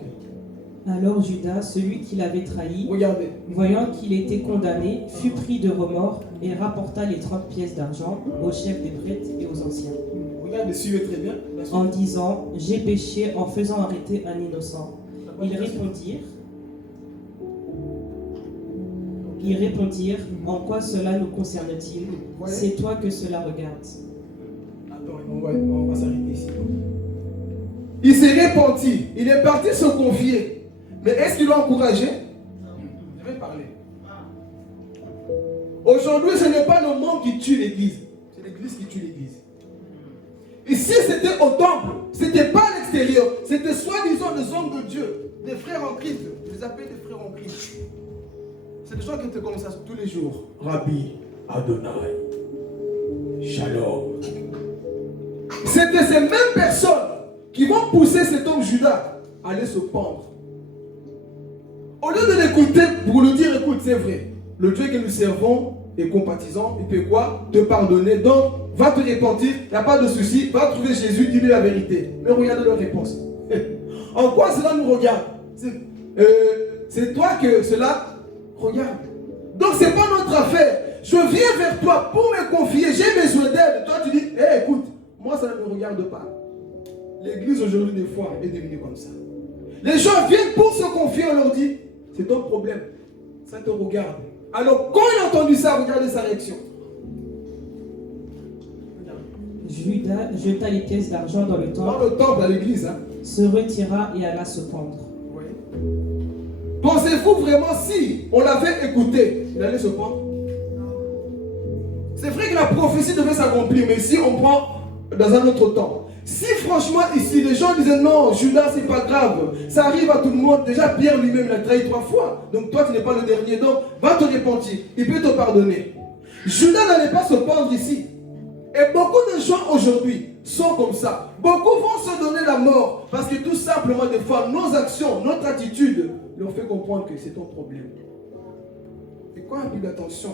Alors Judas, celui qui l'avait trahi, regardez, voyant qu'il était condamné, fut pris de remords et rapporta les 30 pièces d'argent aux chefs des prêtres et aux anciens. Regardez, suivez très bien. En disant, j'ai péché en faisant arrêter un innocent. Ils répondirent, en quoi cela nous concerne-t-il? C'est toi que cela regarde. Attends, on va s'arrêter ici. Il s'est repenti, il est parti se confier. Mais est-ce qu'il l'a encouragé? Je vais parler. Aujourd'hui, ce n'est pas le monde qui tue l'église, c'est l'église qui tue l'église. Ici, c'était au temple, c'était pas à l'extérieur, c'était soi-disant des hommes de Dieu, des frères en Christ. Je les appelle des frères en Christ. C'est des gens qui étaient comme ça tous les jours. Rabbi Adonai, Shalom. C'était ces mêmes personnes qui vont pousser cet homme Judas à aller se pendre. Au lieu de l'écouter pour lui dire, écoute, c'est vrai, le Dieu que nous servons est compatissant, il peut quoi? Te pardonner, donc va te repentir, il n'y a pas de souci, va trouver Jésus, dis-lui la vérité. Mais regardez leur réponse. En quoi cela nous regarde? C'est toi que cela regarde. Donc ce n'est pas notre affaire. Je viens vers toi pour me confier, j'ai besoin d'aide. Toi tu dis, écoute, moi ça ne me regarde pas. L'église aujourd'hui des fois est devenue comme ça. Les gens viennent pour se confier, on leur dit, c'est ton problème, ça te regarde. Alors quand il a entendu ça, regardez sa réaction. Judas jeta les pièces d'argent dans le temple. Dans le temple, à l'église. Se retira et alla se pendre. Oui. Pensez-vous vraiment si on l'avait écouté, il allait se pendre? C'est vrai que la prophétie devait s'accomplir, mais si on prend dans un autre temps. Si franchement ici les gens disaient non, Judas c'est pas grave, ça arrive à tout le monde. Déjà Pierre lui-même l'a trahi 3 fois. Donc toi tu n'es pas le dernier, donc va te repentir, il peut te pardonner. Judas n'allait pas se pendre ici. Et beaucoup de gens aujourd'hui sont comme ça. Beaucoup vont se donner la mort parce que tout simplement des fois nos actions, notre attitude leur fait comprendre que c'est ton problème. Et quand il n'y a plus d'attention,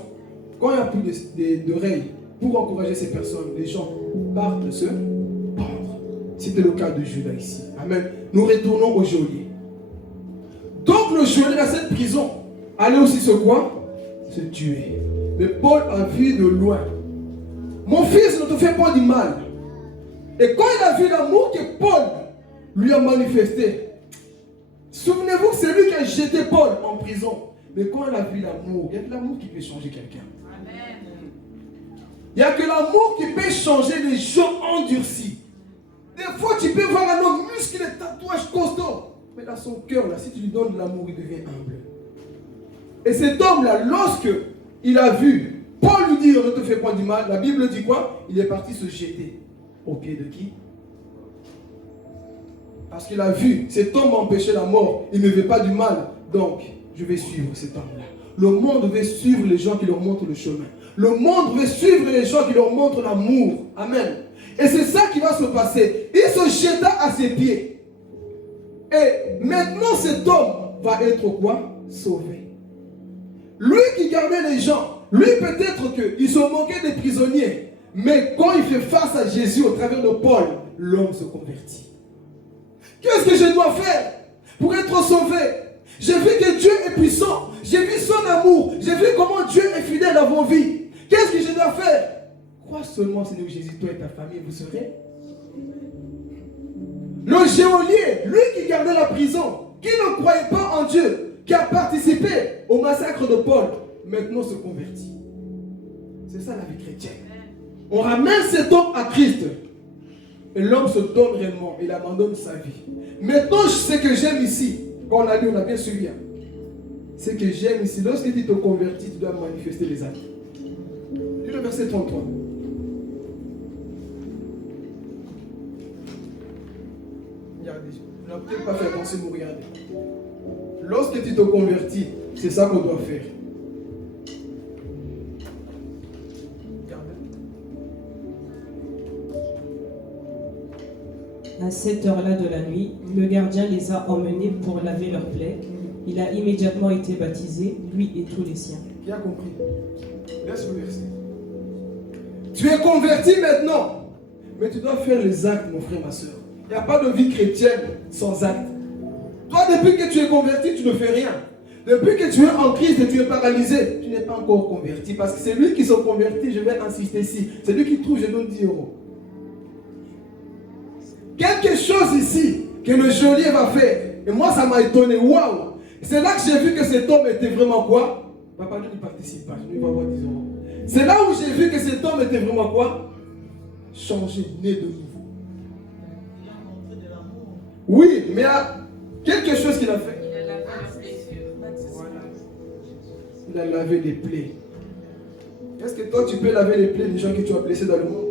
quand il n'y a plus d'oreilles pour encourager ces personnes, les gens partent de se pendre. C'était le cas de Judas ici. Amen. Nous retournons au geôlier. Donc le geôlier dans cette prison allait aussi se quoi? Se tuer. Mais Paul a vu de loin. Mon fils, ne te fais pas du mal. Et quand il a vu l'amour que Paul lui a manifesté, souvenez-vous que c'est lui qui a jeté Paul en prison. Mais quand il a vu l'amour, il y a que l'amour qui peut changer quelqu'un. Il n'y a que l'amour qui peut changer les gens endurcis. Des fois, tu peux voir un homme musclé, tatouage costaud. Mais dans son cœur, là, si tu lui donnes de l'amour, il devient humble. Et cet homme-là, lorsque il a vu Paul lui dire ne te fais pas du mal, la Bible dit quoi? Il est parti se jeter au pied de qui? Parce qu'il a vu cet homme empêcher la mort, il ne veut pas du mal, donc je vais suivre cet homme-là. Le monde veut suivre les gens qui leur montrent le chemin. Le monde veut suivre les gens qui leur montrent l'amour. Amen. Et c'est ça qui va se passer. Il se jeta à ses pieds. Et maintenant cet homme va être quoi? Sauvé. Lui qui gardait les gens, lui peut-être qu'il se moquait des prisonniers. Mais quand il fait face à Jésus au travers de Paul, l'homme se convertit. Qu'est-ce que je dois faire pour être sauvé? J'ai vu que Dieu est puissant. J'ai vu son amour. J'ai vu comment Dieu est fidèle à vos vies. Qu'est-ce que je dois faire? Crois seulement, Seigneur Jésus, toi et ta famille, vous serez. Le geôlier, lui qui gardait la prison, qui ne croyait pas en Dieu, qui a participé au massacre de Paul, maintenant se convertit. C'est ça la vie chrétienne. On ramène cet homme à Christ. Et l'homme se donne réellement. Il abandonne sa vie. Maintenant, ce que j'aime ici, quand on a lu, on a bien suivi. Ce que j'aime ici, lorsque tu te convertis, tu dois manifester les actes. Lis le verset 33. Regardez, on n'a peut-être pas fait attention, vous regardez. Lorsque tu te convertis, c'est ça qu'on doit faire. À cette heure-là de la nuit, le gardien les a emmenés pour laver leurs plaies. Il a immédiatement été baptisé, lui et tous les siens. Qui a compris? Laisse le verset. Tu es converti maintenant, mais tu dois faire les actes, mon frère, ma soeur. Il n'y a pas de vie chrétienne sans actes. Toi, depuis que tu es converti, tu ne fais rien. Depuis que tu es en Christ et tu es paralysé, tu n'es pas encore converti. Parce que c'est lui qui se convertit, je vais insister ici. C'est lui qui trouve, je donne 10 euros. Quelque chose ici que le geôlier va faire. Et moi, ça m'a étonné. Waouh! C'est là que j'ai vu que cet homme était vraiment quoi? Papa, ne participe pas. Je vais avoir 10 euros. C'est là où j'ai vu que cet homme était vraiment quoi? Changé, né de nouveau. Oui, mais il y a quelque chose qu'il a fait. Il a lavé des plaies. Est-ce que toi, tu peux laver les plaies des gens que tu as blessés dans le monde?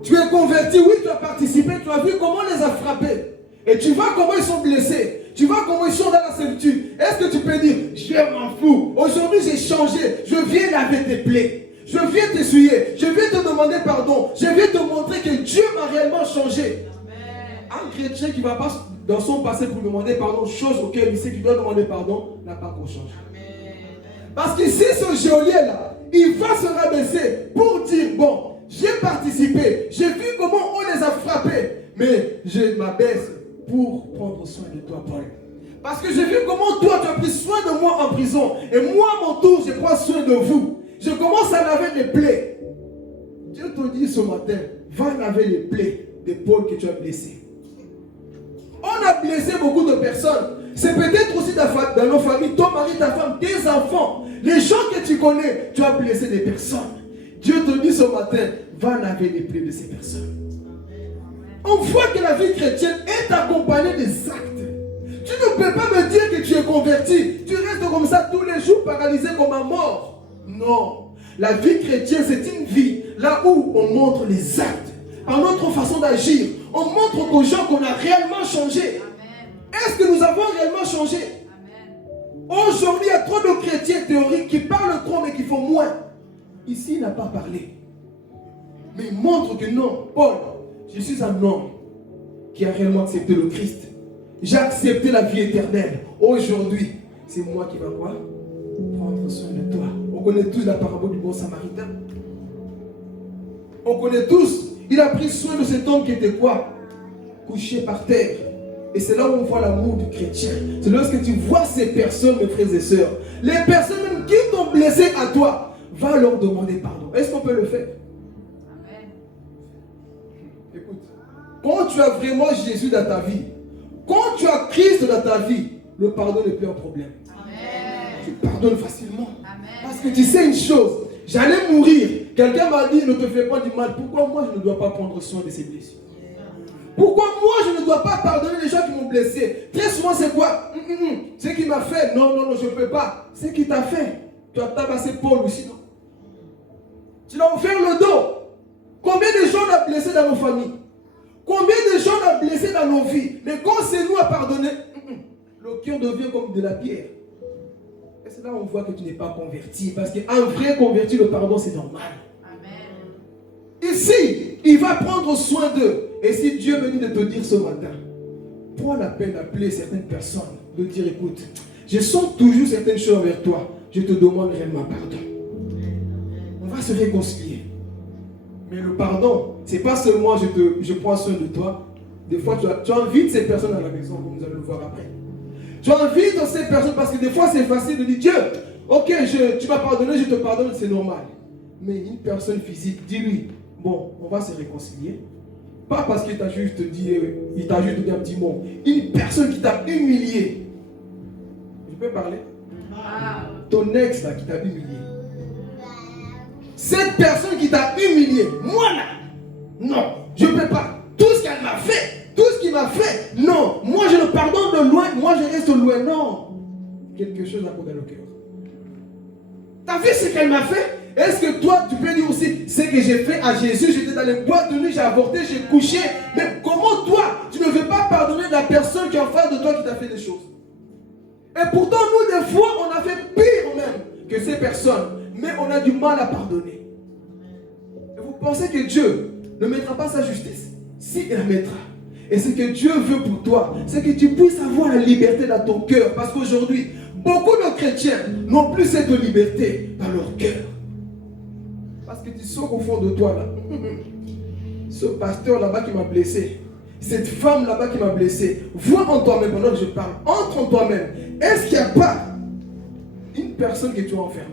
Tu es converti, oui, tu as participé, tu as vu comment on les a frappés. Et tu vois comment ils sont blessés. Tu vois comment ils sont dans la servitude. Est-ce que tu peux dire, je m'en fous. Aujourd'hui, j'ai changé. Je viens laver tes plaies. Je viens t'essuyer. Je viens te demander pardon. Je viens te montrer que Dieu m'a réellement changé. Un chrétien qui ne va pas dans son passé pour demander pardon, chose auquel il sait qu'il doit demander pardon, n'a pas encore changé. Parce qu'ici, ce geôlier-là, il va se rabaisser pour dire, bon, j'ai participé, j'ai vu comment on les a frappés, mais je m'abaisse pour prendre soin de toi, Paul. Parce que j'ai vu comment toi, tu as pris soin de moi en prison, et moi, à mon tour, je prends soin de vous. Je commence à laver les plaies. Dieu te dit ce matin, va laver les plaies de Paul que tu as blessé. On a blessé beaucoup de personnes. C'est peut-être aussi dans nos familles, ton mari, ta femme, tes enfants, les gens que tu connais, tu as blessé des personnes. Dieu te dit ce matin, va laver les plaies de ces personnes. On voit que la vie chrétienne est accompagnée des actes. Tu ne peux pas me dire que tu es converti. Tu restes comme ça tous les jours paralysé comme un mort. Non. La vie chrétienne, c'est une vie là où on montre les actes. Par notre façon d'agir, on montre aux gens qu'on a réellement changé. Est-ce que nous avons réellement changé? Aujourd'hui, il y a trop de chrétiens théoriques qui parlent trop mais qui font moins. Ici, il n'a pas parlé. Mais il montre que non, Paul, je suis un homme qui a réellement accepté le Christ. J'ai accepté la vie éternelle. Aujourd'hui, c'est moi qui va quoi? Prendre soin de toi. On connaît tous la parabole du bon samaritain. On connaît tous. Il a pris soin de cet homme qui était quoi? Couché par terre. Et c'est là où on voit l'amour du chrétien. C'est lorsque tu vois ces personnes, mes frères et sœurs, les personnes même qui t'ont blessé à toi, va leur demander pardon. Est-ce qu'on peut le faire? Amen. Écoute, quand tu as vraiment Jésus dans ta vie, quand tu as Christ dans ta vie, le pardon n'est plus un problème. Amen. Tu pardonnes facilement. Amen. Parce que tu sais une chose, j'allais mourir. Quelqu'un m'a dit, ne te fais pas du mal. Pourquoi moi je ne dois pas prendre soin de ces blessures? Pourquoi moi je ne dois pas pardonner les gens qui m'ont blessé? Très souvent c'est quoi? Ce qui m'a fait, non, je ne peux pas. Ce qui t'a fait, tu as tabassé Paul aussi, non? Tu l'as offert le dos. Combien de gens on a blessé dans nos familles? Combien de gens on a blessé dans nos vies? Mais quand c'est nous à pardonner, le cœur devient comme de la pierre. Et c'est là où on voit que tu n'es pas converti. Parce qu'un vrai converti, le pardon c'est normal. Amen. Ici, il va prendre soin d'eux. Et si Dieu me dit de te dire ce matin, prends la peine d'appeler certaines personnes, de dire écoute, je sens toujours certaines choses envers toi, je te demande réellement pardon. On va se réconcilier. Mais le pardon, c'est pas seulement je prends soin de toi. Des fois, tu invites ces personnes à la maison, comme nous allons le voir après. Tu invites ces personnes parce que des fois, c'est facile de dire Dieu, ok, tu m'as pardonné, je te pardonne, c'est normal. Mais une personne physique, dis-lui, bon, on va se réconcilier. Pas parce qu'il t'a juste dit un petit mot. Une personne qui t'a humilié. Je peux parler? Ton ex là qui t'a humilié. Cette personne qui t'a humilié, moi là, non, je ne peux pas. Tout ce qu'elle m'a fait, tout ce qu'il m'a fait, non. Moi je le pardonne de loin, moi je reste loin, non. Quelque chose a coulé dans le cœur. T'as vu ce qu'elle m'a fait? Est-ce que toi, tu peux dire aussi, ce que j'ai fait à Jésus, j'étais dans les boîtes de nuit, j'ai avorté, j'ai couché. Mais comment toi, tu ne veux pas pardonner la personne qui est en face de toi qui t'a fait des choses? Et pourtant, nous, des fois, on a fait pire même que ces personnes. Mais on a du mal à pardonner. Et vous pensez que Dieu ne mettra pas sa justice? Si, il la mettra. Et ce que Dieu veut pour toi, c'est que tu puisses avoir la liberté dans ton cœur. Parce qu'aujourd'hui, beaucoup de chrétiens n'ont plus cette liberté dans leur cœur. Parce que tu sens au fond de toi là, ce pasteur là-bas qui m'a blessé, cette femme là-bas qui m'a blessé, vois en toi-même, pendant que je parle, entre en toi-même, est-ce qu'il n'y a pas une personne que tu as enfermée?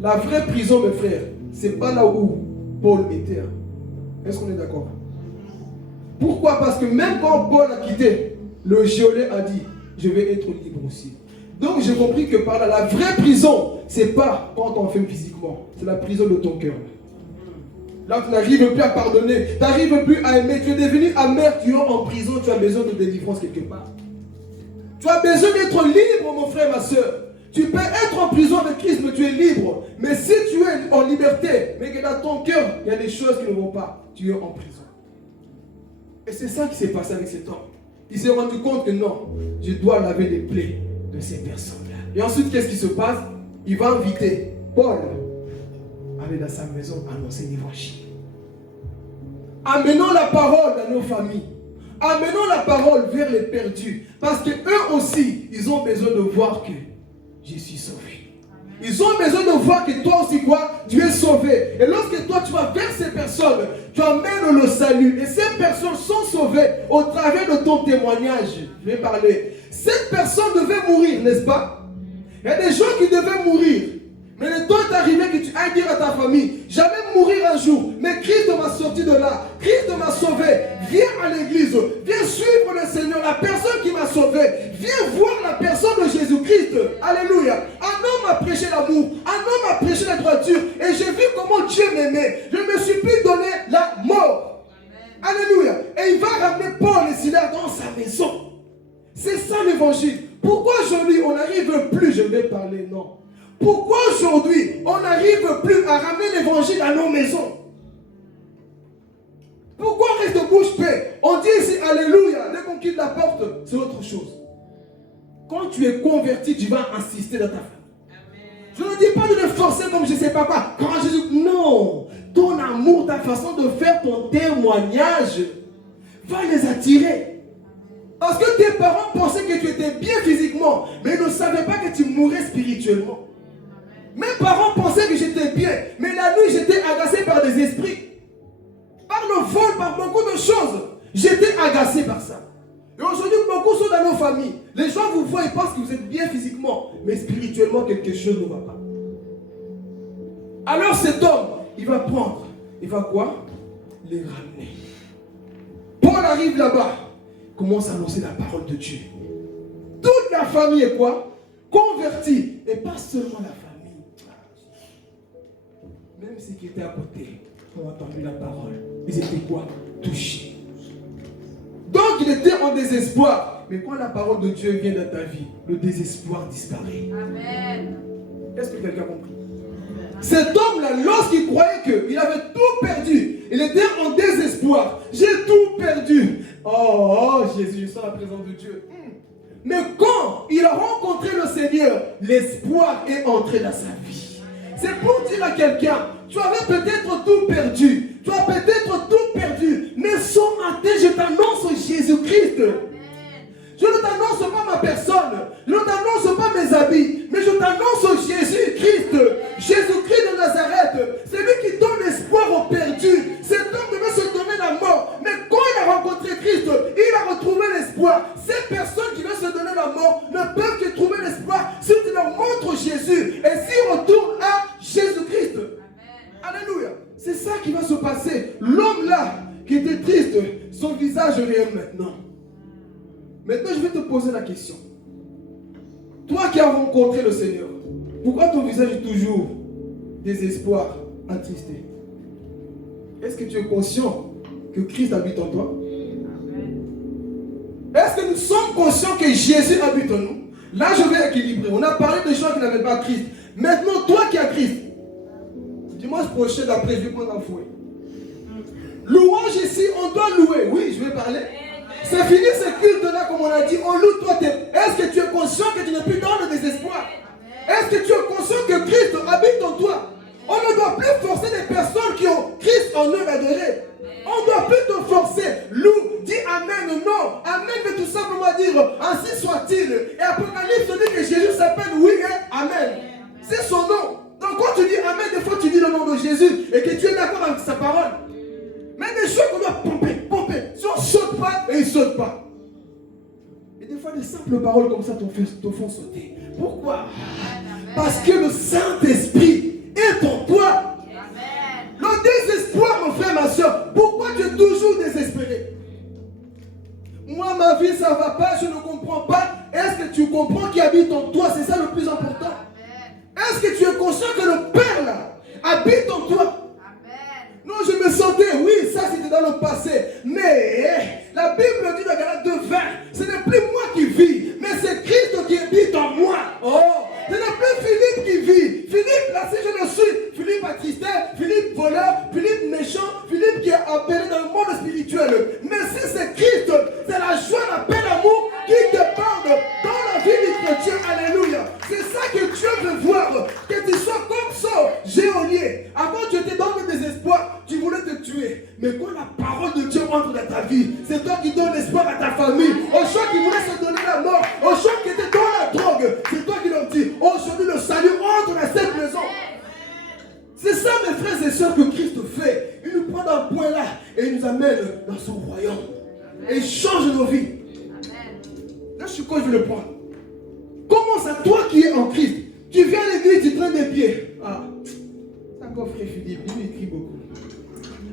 La vraie prison, mes frères, c'est pas là où Paul était. Est-ce qu'on est d'accord? Pourquoi? Parce que même quand Paul a quitté, le geôlier a dit, je vais être libre aussi. Donc j'ai compris que par là, la vraie prison, c'est pas quand on enferme physiquement, c'est la prison de ton cœur. Là, tu n'arrives plus à pardonner, tu n'arrives plus à aimer, tu es devenu amer, tu es en prison, tu as besoin de délivrance quelque part. Tu as besoin d'être libre, mon frère, ma soeur. Tu peux être en prison avec Christ, mais tu es libre. Mais si tu es en liberté, mais que dans ton cœur, il y a des choses qui ne vont pas, tu es en prison. Et c'est ça qui s'est passé avec cet homme. Il s'est rendu compte que non, je dois laver les plaies de ces personnes-là. Et ensuite, qu'est-ce qui se passe? Il va inviter Paul à aller dans sa maison annoncer l'évangile. Amenons la parole dans nos familles. Amenons la parole vers les perdus. Parce qu'eux aussi, ils ont besoin de voir que je suis sauvé. Ils ont besoin de voir que toi aussi, quoi, tu es sauvé. Et lorsque toi, tu vas vers ces personnes, tu amènes le salut. Et ces personnes sont sauvées au travers de ton témoignage. Je vais parler. Cette personne devait mourir, n'est-ce pas? Il y a des gens qui devaient mourir. Mais le temps est arrivé que tu ailles dire à ta famille, j'allais mourir un jour, mais Christ m'a sorti de là. Christ m'a sauvé. Viens à l'église. Viens suivre le Seigneur, la personne qui m'a sauvé. Viens voir la personne de Jésus-Christ. Alléluia. Un homme a prêché l'amour. Un homme a prêché la droiture. Et j'ai vu comment Dieu m'aimait. Je ne me suis plus donné la mort. Amen. Alléluia. Et il va ramener Paul et Silas dans sa maison. C'est ça l'évangile. Pourquoi aujourd'hui on n'arrive plus, je vais parler, non. Pourquoi aujourd'hui, on n'arrive plus à ramener l'évangile à nos maisons? Pourquoi on reste bouche bée? On dit ici Alléluia, dès qu'on quitte la porte, c'est autre chose. Quand tu es converti, tu vas insister dans ta famille. Je ne dis pas de le forcer comme je ne sais pas quoi. Quand Jésus, non, ton amour, ta façon de faire ton témoignage va les attirer. Parce que tes parents pensaient que tu étais bien physiquement, mais ils ne savaient pas que tu mourrais spirituellement. Mes parents pensaient que j'étais bien, mais la nuit j'étais agacé par des esprits. Par le vol, par beaucoup de choses. J'étais agacé par ça. Et aujourd'hui, beaucoup sont dans nos familles. Les gens vous voient et pensent que vous êtes bien physiquement, mais spirituellement, quelque chose ne va pas. Alors cet homme, il va prendre, il va quoi? Les ramener. Paul arrive là-bas, commence à annoncer la parole de Dieu. Toute la famille est quoi? Convertie. Et pas seulement la famille. Même ceux qui étaient à côté ont entendu la parole. Ils étaient quoi? Touchés. Donc il était en désespoir. Mais quand la parole de Dieu vient dans ta vie, le désespoir disparaît. Amen. Est-ce que quelqu'un a compris? Cet homme-là, lorsqu'il croyait qu'il avait tout perdu, il était en désespoir. J'ai tout perdu. Oh, Jésus, je sens la présence de Dieu. Mais quand il a rencontré le Seigneur, l'espoir est entré dans sa vie. C'est pour dire à quelqu'un, tu avais peut-être tout perdu. Tu as peut-être tout perdu. Mais ce matin, je t'annonce Jésus-Christ. Je ne t'annonce pas ma personne. Je ne t'annonce pas mes habits. Mais je t'annonce Jésus-Christ. Jésus-Christ de Nazareth. C'est lui qui donne l'espoir aux perdus. Cet homme devait se donner la mort. Mais quand il a rencontré Christ, il a retrouvé l'espoir. Ces personnes qui veulent se donner la mort ne peuvent que trouver l'espoir si tu leur montres Jésus. Et s'ils retournent à Jésus-Christ. Alléluia. C'est ça qui va se passer. L'homme là, qui était triste, son visage réel maintenant. Maintenant, je vais te poser la question. Toi qui as rencontré le Seigneur, pourquoi ton visage est toujours désespoir, attristé? Est-ce que tu es conscient que Christ habite en toi? Est-ce que nous sommes conscients que Jésus habite en nous? Là, je vais équilibrer. On a parlé de gens qui n'avaient pas Christ. Maintenant, toi qui as Christ, dimanche prochain, d'après, je vais prendre un fouet. Louange ici, on doit louer. Oui, je vais parler. C'est fini ce culte-là, comme on a dit. On loue toi. Est-ce que tu es conscient que tu n'es plus dans le désespoir? Est-ce que tu es conscient que Christ habite en toi? On ne doit plus forcer des personnes qui ont Christ en eux d'adorer. On ne doit plus te forcer. Loue, dis Amen. Non, Amen veut tout simplement dire ainsi soit-il. Et Apocalypse dit que Jésus s'appelle oui et Amen. C'est son nom. Donc quand tu dis Amen, des fois tu dis le nom de Jésus et que tu es d'accord avec sa parole. Mais des choses qu'on doit pomper. Si on ne saute pas, et il ne saute pas. Et des fois des simples paroles comme ça te font sauter. Pourquoi? Parce que le Saint-Esprit est en toi. Le désespoir, mon frère, ma soeur, pourquoi tu es toujours désespéré? Moi, ma vie, ça ne va pas, je ne comprends pas. Est-ce que tu comprends qui habite en toi? C'est ça le plus important. Est-ce que tu es conscient que le Père là habite en toi? Non, je me sentais, oui, ça c'était dans le passé. Mais la Bible dit dans Galates 2:20, ce n'est plus moi qui vis, mais c'est Christ qui habite en moi. Oh, ce n'est plus Philippe qui vit. Philippe, là, si je le suis, Philippe attristé, Philippe voleur, Philippe méchant, Philippe qui est appelé dans le monde spirituel. Mais si c'est Christ, c'est la joie, la paix, l'amour qui déborde dans la vie du chrétien. Alléluia. C'est ça que Dieu veut voir. Que tu sois comme ça, géolier. Avant, tu étais dans le désespoir, tu voulais te tuer. Mais quand la parole de Dieu entre dans ta vie, c'est toi qui donnes l'espoir à ta famille. Aux gens qui voulaient se donner la mort, aux gens qui étaient dans la drogue, c'est toi qui leur dis, aujourd'hui le salut entre dans cette maison. C'est ça, mes frères et sœurs, que Christ fait. Il nous prend d'un point là et il nous amène dans son royaume. Et il change nos vies. Là, je suis quoi, je vais le prendre. Comment ça, toi qui es en Christ, tu viens à l'église, tu traînes des pieds. Ah, ça encore frère Philippe, lui il écrit beaucoup.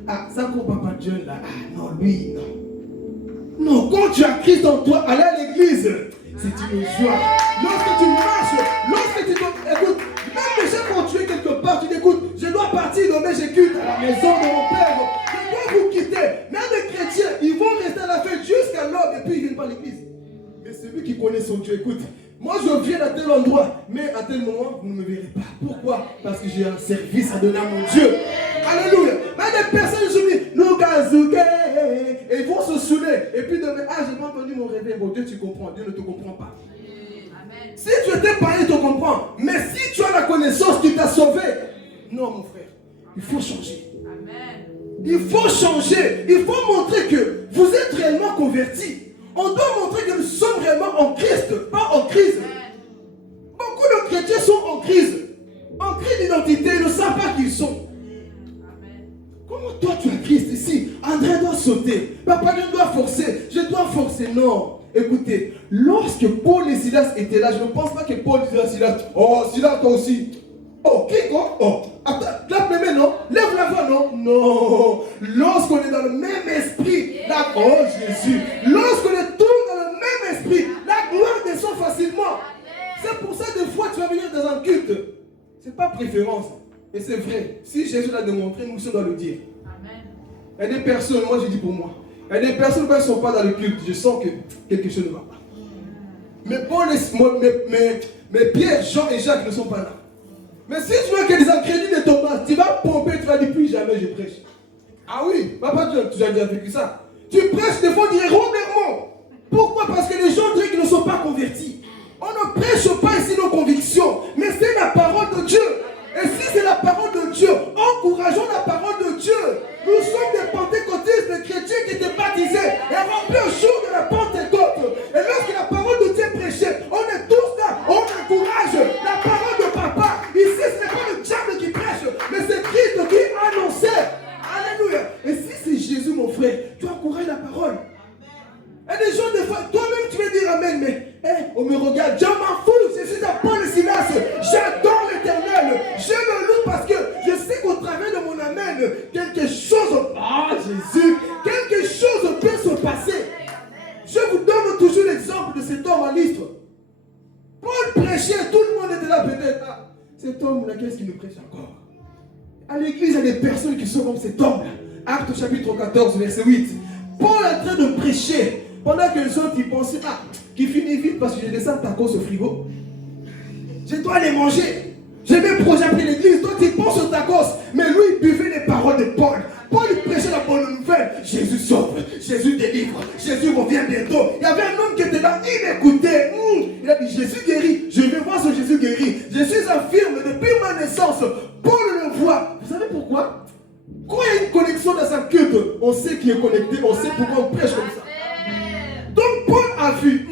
Ah, ça encore papa John là. Ah, non, lui, non. Non, quand tu as Christ en toi, aller à l'église, c'est une joie. Lorsque tu marches, lorsque tu écoute, même les gens quand tu es quelque part, tu t'écoutes, je dois partir demain, j'écoute à la maison de mon père. Je dois vous quitter. Même les chrétiens, ils vont rester à la fête jusqu'à l'aube et puis ils ne viennent pas à l'église. Mais celui qui connaît son Dieu, écoute, Moi, je viens à tel endroit, mais à tel moment, vous ne me verrez pas. Pourquoi? Parce que j'ai un service à donner à mon Dieu. Alléluia. Mais des personnes se disent, nous gazougués, et ils vont se saouler. Et puis demain, ah, j'ai pas entendu mon réveil. Bon, Dieu, tu comprends. Dieu ne te comprend pas. Amen. Si tu étais païen, il te comprend. Mais si tu as la connaissance qui t'a sauvé, non, mon frère, il faut changer. Amen. Il faut changer. Il faut montrer que vous êtes réellement convertis. On doit montrer que nous sommes réellement en Christ, pas en crise. Beaucoup de chrétiens sont en crise d'identité, ils ne savent pas qui ils sont. Comment toi tu as Christ ici? André doit sauter, papa je dois forcer, je dois forcer. Non, écoutez, lorsque Paul et Silas étaient là, je ne pense pas que Paul disait à Silas, oh Silas toi aussi. Oh, qui quoi? Oh, attends, clappe les mains, non? Lève la voix, non? Non. Lorsqu'on est dans le même esprit, la... Oh Jésus. Lorsqu'on est tous dans le même esprit, la gloire descend facilement. C'est pour ça, des fois, tu vas venir dans un culte. Ce n'est pas préférence. Et c'est vrai. Si Jésus l'a démontré, nous aussi on doit le dire. Amen. Il y a des personnes, moi je dis pour moi, il y a des personnes quand elles ne sont pas dans le culte, je sens que quelque chose ne va pas. Mais Paul, mais Pierre, Jean et Jacques ne sont pas là. Mais si tu veux que les ingrédients de Thomas, tu vas pomper, tu vas dire plus jamais je prêche. Ah oui, papa, tu as déjà vécu ça. Tu prêches, des fois, on dirait revirement. Pourquoi? Parce que les gens disent qu'ils ne sont pas convertis. On ne prêche pas ici nos convictions, mais c'est la parole de Dieu. Et si c'est la parole de Dieu, encourageons la parole de Dieu. Nous sommes des pentecôtistes, des chrétiens qui étaient baptisés et remplis au jour de la Pentecôte. Et lorsque la parole de Dieu est prêchée, on est tous là, on encourage la parole de papa. Ici, ce n'est pas le diable qui prêche, mais c'est Christ qui annonçait. Alléluia. Et si c'est Jésus, mon frère, tu encourages la parole. Et des gens, des fois, toi-même, tu veux dire Amen, mais on me regarde, je m'en fous, je suis à Paul et Silas, j'adore l'Éternel, je le loue parce que je sais qu'au travers de mon Amen, quelque chose, Jésus, quelque chose peut se passer. Je vous donne toujours l'exemple de cet homme à l'histoire. Paul prêchait, tout le monde était là peut-être. Ah, cet homme-là, qu'est-ce qu'il nous prêche encore? À l'église, il y a des personnes qui sont comme cet homme-là. Acte chapitre 14, verset 8. Paul est en train de prêcher. Pendant que les autres ils pensaient, qui finit vite parce que j'ai des tacos au frigo. Je dois les manger. J'ai mes projets après l'église. Toi tu penses aux tacos. Mais lui il buvait les paroles de Paul. Paul il prêchait la bonne nouvelle. Jésus sauve, Jésus délivre, Jésus revient bientôt. Il y avait un homme qui était là, il écoutait. Il a dit Jésus guérit. Je vais voir ce Jésus guérit. Je suis infirme depuis ma naissance. Paul le voit. Vous savez pourquoi? Quand il y a une connexion dans un culte, on sait qui est connecté, on sait pourquoi on prêche comme ça. Donc Paul a vu,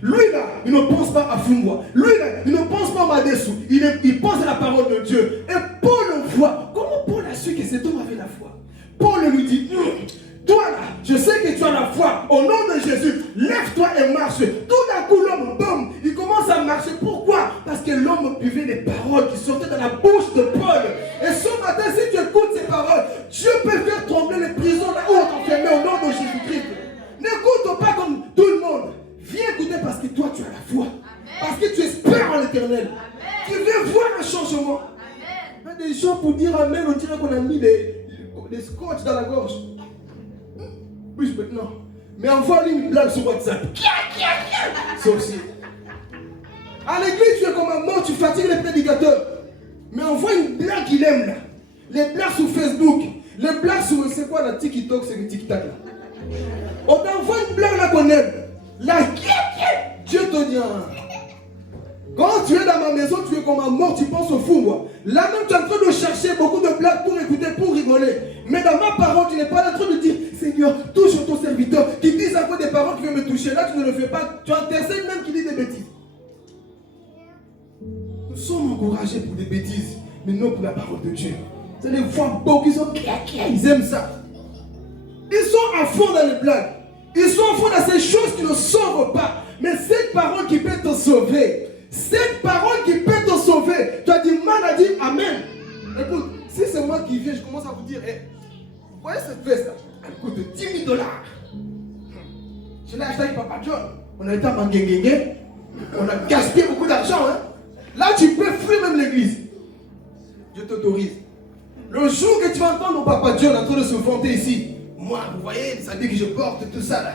lui là, il ne pense pas à Fumwa. Lui là, il ne pense pas à Madessou. Il pense à la parole de Dieu. Et Paul le voit. Comment Paul a su que cet homme avait la foi? Paul lui dit, toi là, je sais que tu as la foi. Au nom de Jésus, lève-toi et marche. Tout d'un coup, l'homme, boum, il commence à marcher. Pourquoi? Parce que l'homme buvait les paroles qui sortaient de la bouche de Paul. Et ce matin, si tu écoutes ces paroles, Dieu peut faire trembler les prisons là où on t'enfermait au nom de Jésus-Christ. N'écoute pas comme tout le monde. Viens écouter parce que toi, tu as la foi. Amen. Parce que tu espères en l'Éternel. Tu veux voir un changement. Il y a des gens pour dire Amen, on dirait qu'on a mis des scotch dans la gorge. Oui, maintenant. Mais envoie-lui une blague sur WhatsApp. Sorcier. À l'église, tu es comme un mort, tu fatigues les prédicateurs. Mais envoie une blague qu'il aime là. Les blagues sur Facebook. Les blagues sur, c'est quoi la TikTok, c'est le TikTok là. On t'envoie une blague là qu'on aime. La Dieu te dit. Quand tu es dans ma maison, tu es comme un mort, tu penses au fou, moi. Là même, tu es en train de chercher beaucoup de blagues pour écouter, pour rigoler. Mais dans ma parole, tu n'es pas en train de dire, Seigneur, touche ton serviteur, qui dit encore des paroles qui veulent me toucher. Là, tu ne le fais pas. Tu intercèdes même qui dit des bêtises. Nous sommes encouragés pour des bêtises, mais non pour la parole de Dieu. Vous allez voir beaucoup qui sont ils aiment ça. Ils sont à fond dans les blagues. Ils sont à fond dans ces choses qui ne sauvent pas. Mais cette parole qui peut te sauver, cette parole qui peut te sauver, tu as du mal à dire Amen. Écoute, si c'est moi qui viens, je commence à vous dire, vous voyez cette veste là, elle coûte $10 000. Je l'ai acheté avec Papa John. On a été à Manguenguengue. On a gaspillé beaucoup d'argent. Hein? Là, tu peux fuir même l'église. Dieu t'autorise. Le jour que tu vas entendre mon Papa John en train de se vanter ici, moi, vous voyez, les habits que je porte, tout ça là,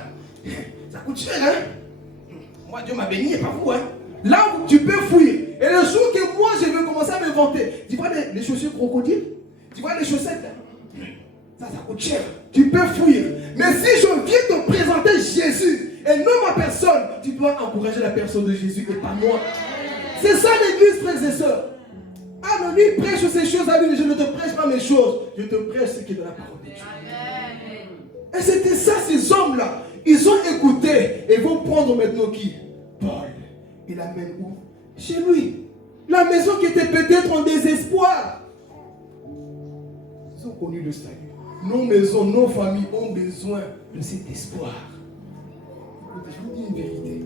ça coûte cher, hein? Moi, Dieu m'a béni et pas vous, hein? Là où tu peux fuir. Et le jour que moi je vais commencer à m'inventer, tu vois les chaussures crocodiles, tu vois les chaussettes là, ça coûte cher. Tu peux fuir. Mais si je viens te présenter Jésus et non ma personne, tu dois encourager la personne de Jésus et pas moi. C'est ça l'église, frères et sœurs. Ah non, lui prêche ces choses à lui, je ne te prêche pas mes choses, je te prêche ce qui est de la parole de Dieu. Et c'était ça, ces hommes-là. Ils ont écouté et vont prendre maintenant qui? Paul. Il l'amène où? Chez lui. La maison qui était peut-être en désespoir. Ils ont connu le salut. Nos maisons, nos familles ont besoin de cet espoir. Écoutez, je vous dis une vérité.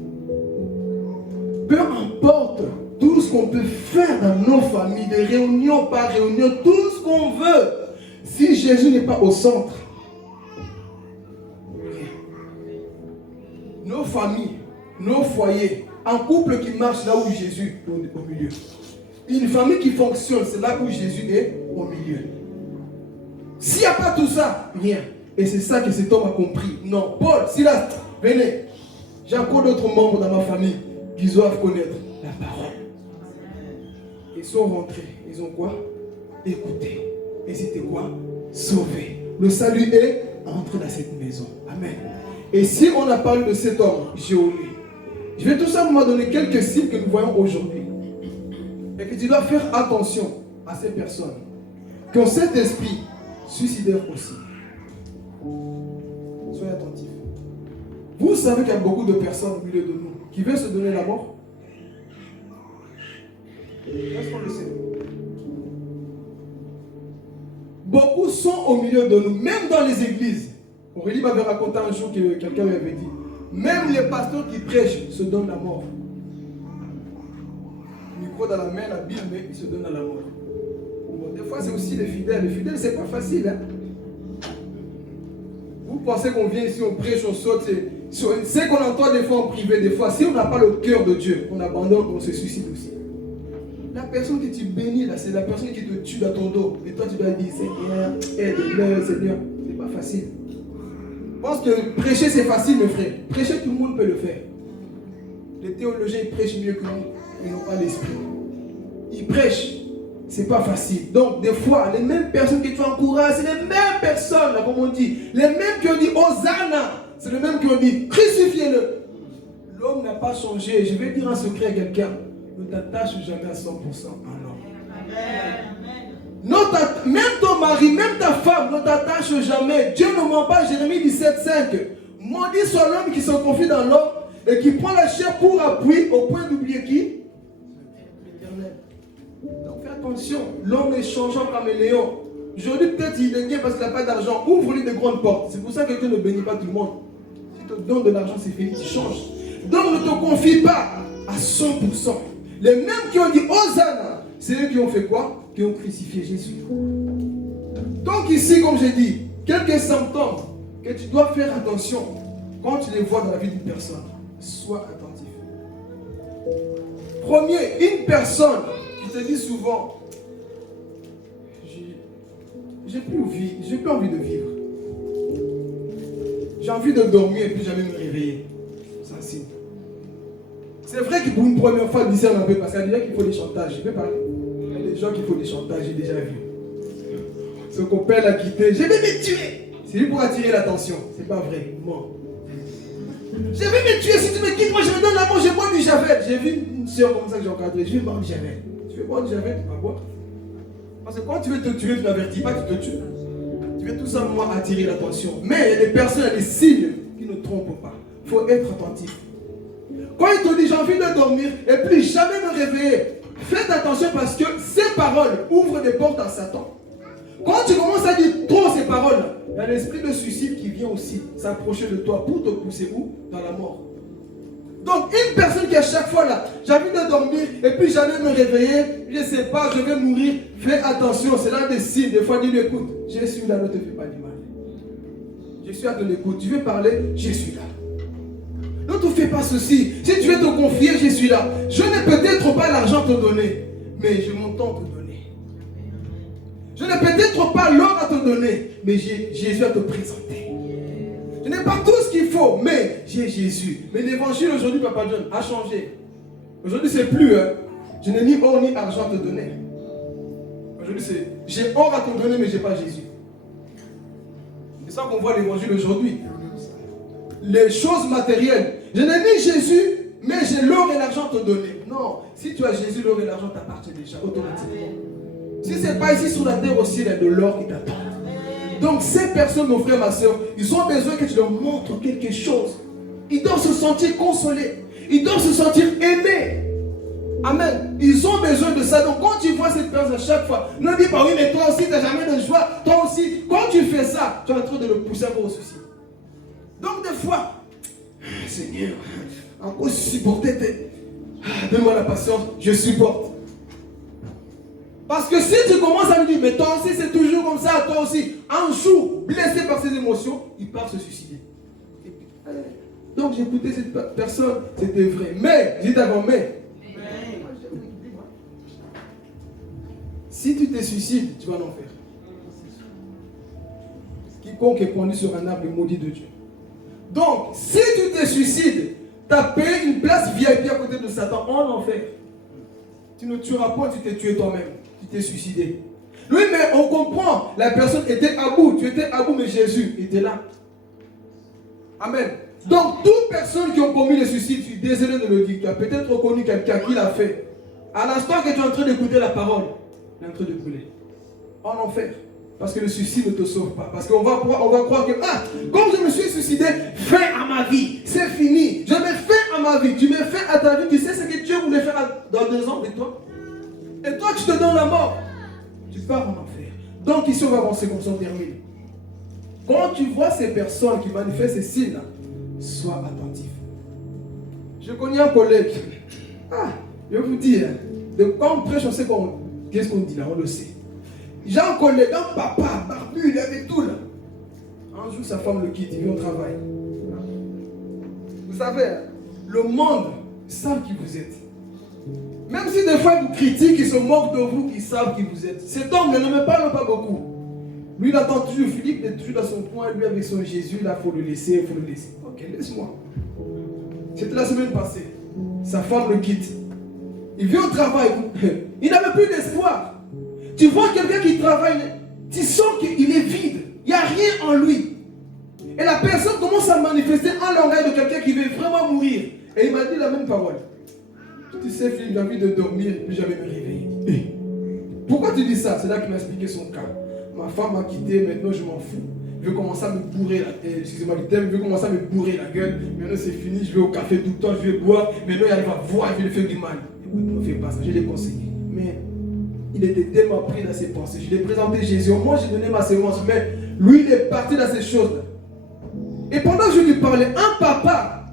Peu importe tout ce qu'on peut faire dans nos familles, de réunion par réunion, tout ce qu'on veut, si Jésus n'est pas au centre, nos familles, nos foyers, un couple qui marche là où Jésus est au milieu. Une famille qui fonctionne, c'est là où Jésus est au milieu. S'il n'y a pas tout ça, rien. Et c'est ça que cet homme a compris. Non, Paul, Silas, venez. J'ai encore d'autres membres dans ma famille qui doivent connaître la parole. Ils sont rentrés. Ils ont quoi? Écouté. Et c'était quoi? Sauvé. Le salut est entré dans cette maison. Amen. Et si on a parlé de cet homme, Jéhovah, je vais tout simplement donner quelques signes que nous voyons aujourd'hui. Et que tu dois faire attention à ces personnes qui ont cet esprit suicidaire aussi. Soyez attentifs. Vous savez qu'il y a beaucoup de personnes au milieu de nous qui veulent se donner la mort. Est-ce qu'on le sait? Beaucoup sont au milieu de nous, même dans les églises. Aurélie m'avait raconté un jour que quelqu'un lui avait dit, même les pasteurs qui prêchent se donnent la mort. Micro dans la main, la Bible, mais ils se donnent à la mort. Bon, des fois, c'est aussi les fidèles. Les fidèles, c'est pas facile. Hein? Vous pensez qu'on vient ici, on prêche, on saute. C'est qu'on entend des fois en privé, des fois. Si on n'a pas le cœur de Dieu, on abandonne, on se suicide aussi. La personne que tu bénis, là, c'est la personne qui te tue dans ton dos. Et toi, tu dois dire, Seigneur, aide-le, Seigneur. C'est pas facile. Je pense que prêcher, c'est facile, mes frères. Prêcher, tout le monde peut le faire. Les théologiens, ils prêchent mieux que nous. Ils n'ont pas l'esprit. Ils prêchent. C'est pas facile. Donc, des fois, les mêmes personnes que tu encourages, c'est les mêmes personnes, là, comme on dit. Les mêmes qui ont dit Hosanna, c'est les mêmes qui ont dit crucifiez-le. L'homme n'a pas changé. Je vais dire un secret à quelqu'un. Ne t'attache jamais à 100% à un homme. Même ton mari, même ta femme, ne t'attache jamais. Dieu ne ment pas. Jérémie 17,5. Maudit soit l'homme qui se confie dans l'homme et qui prend la chair pour appui au point d'oublier qui? L'éternel. Donc fais attention. L'homme est changeant comme un léon. Aujourd'hui, peut-être il est bien parce qu'il n'a pas d'argent. Ouvre-lui de grandes portes. C'est pour ça que Dieu ne bénit pas tout le monde. Si tu te donnes de l'argent, c'est fini, tu changes. Donc ne te confie pas à 100%. Les mêmes qui ont dit Hosanna, c'est eux qui ont fait quoi? Qui ont crucifié Jésus. Donc ici, comme j'ai dit, quelques symptômes que tu dois faire attention quand tu les vois dans la vie d'une personne. Sois attentif. Premier, une personne qui te dit souvent, j'ai plus envie de vivre. J'ai envie de dormir et puis jamais me réveiller. C'est un signe. C'est vrai que pour une première fois, il discerne un peu parce qu'il y a des gens qu'il faut des chantages. Je vais parler. Il y a des gens qu'il faut des chantages, j'ai déjà vu. Ce copain l'a quitté, je vais me tuer. C'est lui pour attirer l'attention. C'est pas vrai. Bon. Je vais me tuer si tu me quittes. Moi, je me donne la mort, je bois du javel. J'ai vu une soeur comme ça que j'ai encadrée. Je vais boire du javel. Tu veux boire du javel, tu vas boire. Parce que quand tu veux te tuer, tu n'avertis pas, tu te tues. Tu veux tout simplement attirer l'attention. Mais il y a des personnes, il y a des signes qui ne trompent pas. Il faut être attentif. Quand il te dit j'ai envie de dormir et plus jamais me réveiller, faites attention parce que ces paroles ouvrent des portes à Satan. Quand tu commences à dire trop ces paroles, il y a l'esprit de suicide qui vient aussi s'approcher de toi pour te pousser où? Dans la mort. Donc une personne qui à chaque fois là, j'ai envie de dormir et puis jamais me réveiller, je ne sais pas, je vais mourir, fais attention, c'est l'un des signes. Des fois, dis-lui écoute, je suis là, ne te fais pas du mal. Je suis à ton écoute, tu veux parler, je suis là. Ne te fais pas ceci. Si tu veux te confier, je suis là. Je n'ai peut-être pas l'argent à te donner, mais je m'entends te donner. Je n'ai peut-être pas l'or à te donner, mais j'ai Jésus à te présenter. Je n'ai pas tout ce qu'il faut, mais j'ai Jésus. Mais l'évangile aujourd'hui, Papa John, a changé. Aujourd'hui, c'est plus. Hein. Je n'ai ni or ni argent à te donner. Aujourd'hui, c'est j'ai or à te donner, mais je n'ai pas Jésus. C'est ça qu'on voit l'évangile aujourd'hui. Les choses matérielles. Je n'ai ni Jésus, mais j'ai l'or et l'argent à te donner. Non, si tu as Jésus, l'or et l'argent t'appartiennent déjà automatiquement. Si ce n'est pas ici sur la terre aussi, il y a de l'or qui t'attend. Donc ces personnes, mon frère, ma soeur, ils ont besoin que tu leur montres quelque chose. Ils doivent se sentir consolés. Ils doivent se sentir aimés. Amen. Ils ont besoin de ça. Donc quand tu vois cette personne à chaque fois, ne dis pas oui, mais toi aussi, tu n'as jamais de joie. Toi aussi, quand tu fais ça, tu es en train de le pousser au souci. Donc des fois, Seigneur, encore supporter donne-moi la patience, je supporte. Parce que si tu commences à me dire, mais toi aussi c'est toujours comme ça, toi aussi, un jour, blessé par ses émotions, il part se suicider. Donc j'ai écouté cette personne, c'était vrai. Mais, j'ai dit d'abord, mais. Si tu te suicides, tu vas en enfer. Quiconque est pendu sur un arbre est maudit de Dieu. Donc, si tu te suicides, tu as payé une place VIP à côté de Satan en enfer. Tu ne tueras pas, tu t'es tué toi-même. Tu t'es suicidé. Oui, mais on comprend. La personne était à bout. Tu étais à bout, mais Jésus était là. Amen. Donc, toute personne qui a commis le suicide, je suis désolé de le dire, tu as peut-être reconnu quelqu'un qui l'a fait. À l'instant que tu es en train d'écouter la parole, il est en train de brûler. En enfer. Parce que le suicide ne te sauve pas. Parce qu'on va croire que, comme je me suis suicidé, fin à ma vie. C'est fini. Je mets fin à ma vie. Tu mets fin à ta vie. Tu sais ce que Dieu voulait faire dans 2 ans avec toi. Et toi, tu te donnes la mort. Tu pars en enfer. Donc ici, on va avancer comme ça, on termine. Quand tu vois ces personnes qui manifestent ces signes-là, sois attentif. Je connais un collègue. Je vous dis, quand on prêche, on sait qu'est-ce qu'on dit là, on le sait. J'ai un collègue, un papa, barbu, il avait tout là. Un jour, sa femme le quitte, il vient au travail. Vous savez, le monde sait qui vous êtes. Même si des fois ils vous critiquent, ils se moquent de vous, ils savent qui vous êtes. Cet homme ne me parle pas beaucoup. Lui, il attend toujours, Philippe est toujours dans son coin, lui avec son Jésus, là, il faut le laisser, il faut le laisser. Ok, laisse-moi. C'était la semaine passée. Sa femme le quitte. Il vient au travail, il n'avait plus d'espoir. Tu vois quelqu'un qui travaille, tu sens qu'il est vide. Il n'y a rien en lui. Et la personne commence à manifester un langage de quelqu'un qui veut vraiment mourir. Et il m'a dit la même parole. Tu sais, Philippe, j'ai envie de dormir et puis j'avais me réveiller. Pourquoi tu dis ça? C'est là qu'il m'a expliqué son cas. Ma femme m'a quitté, maintenant je m'en fous. Je vais commencer à me bourrer excusez-moi du terme, je vais commencer à me bourrer la gueule. Maintenant c'est fini, je vais au café tout le temps, je vais boire. Maintenant il arrive à voir, je vais lui faire du mal. Écoute, ne fais pas ça, je l'ai conseillé. Mais il était tellement pris dans ses pensées. Je lui ai présenté Jésus. Moi, j'ai donné ma sémence. Mais lui, il est parti dans ces choses-là. Et pendant que je lui parlais, un papa,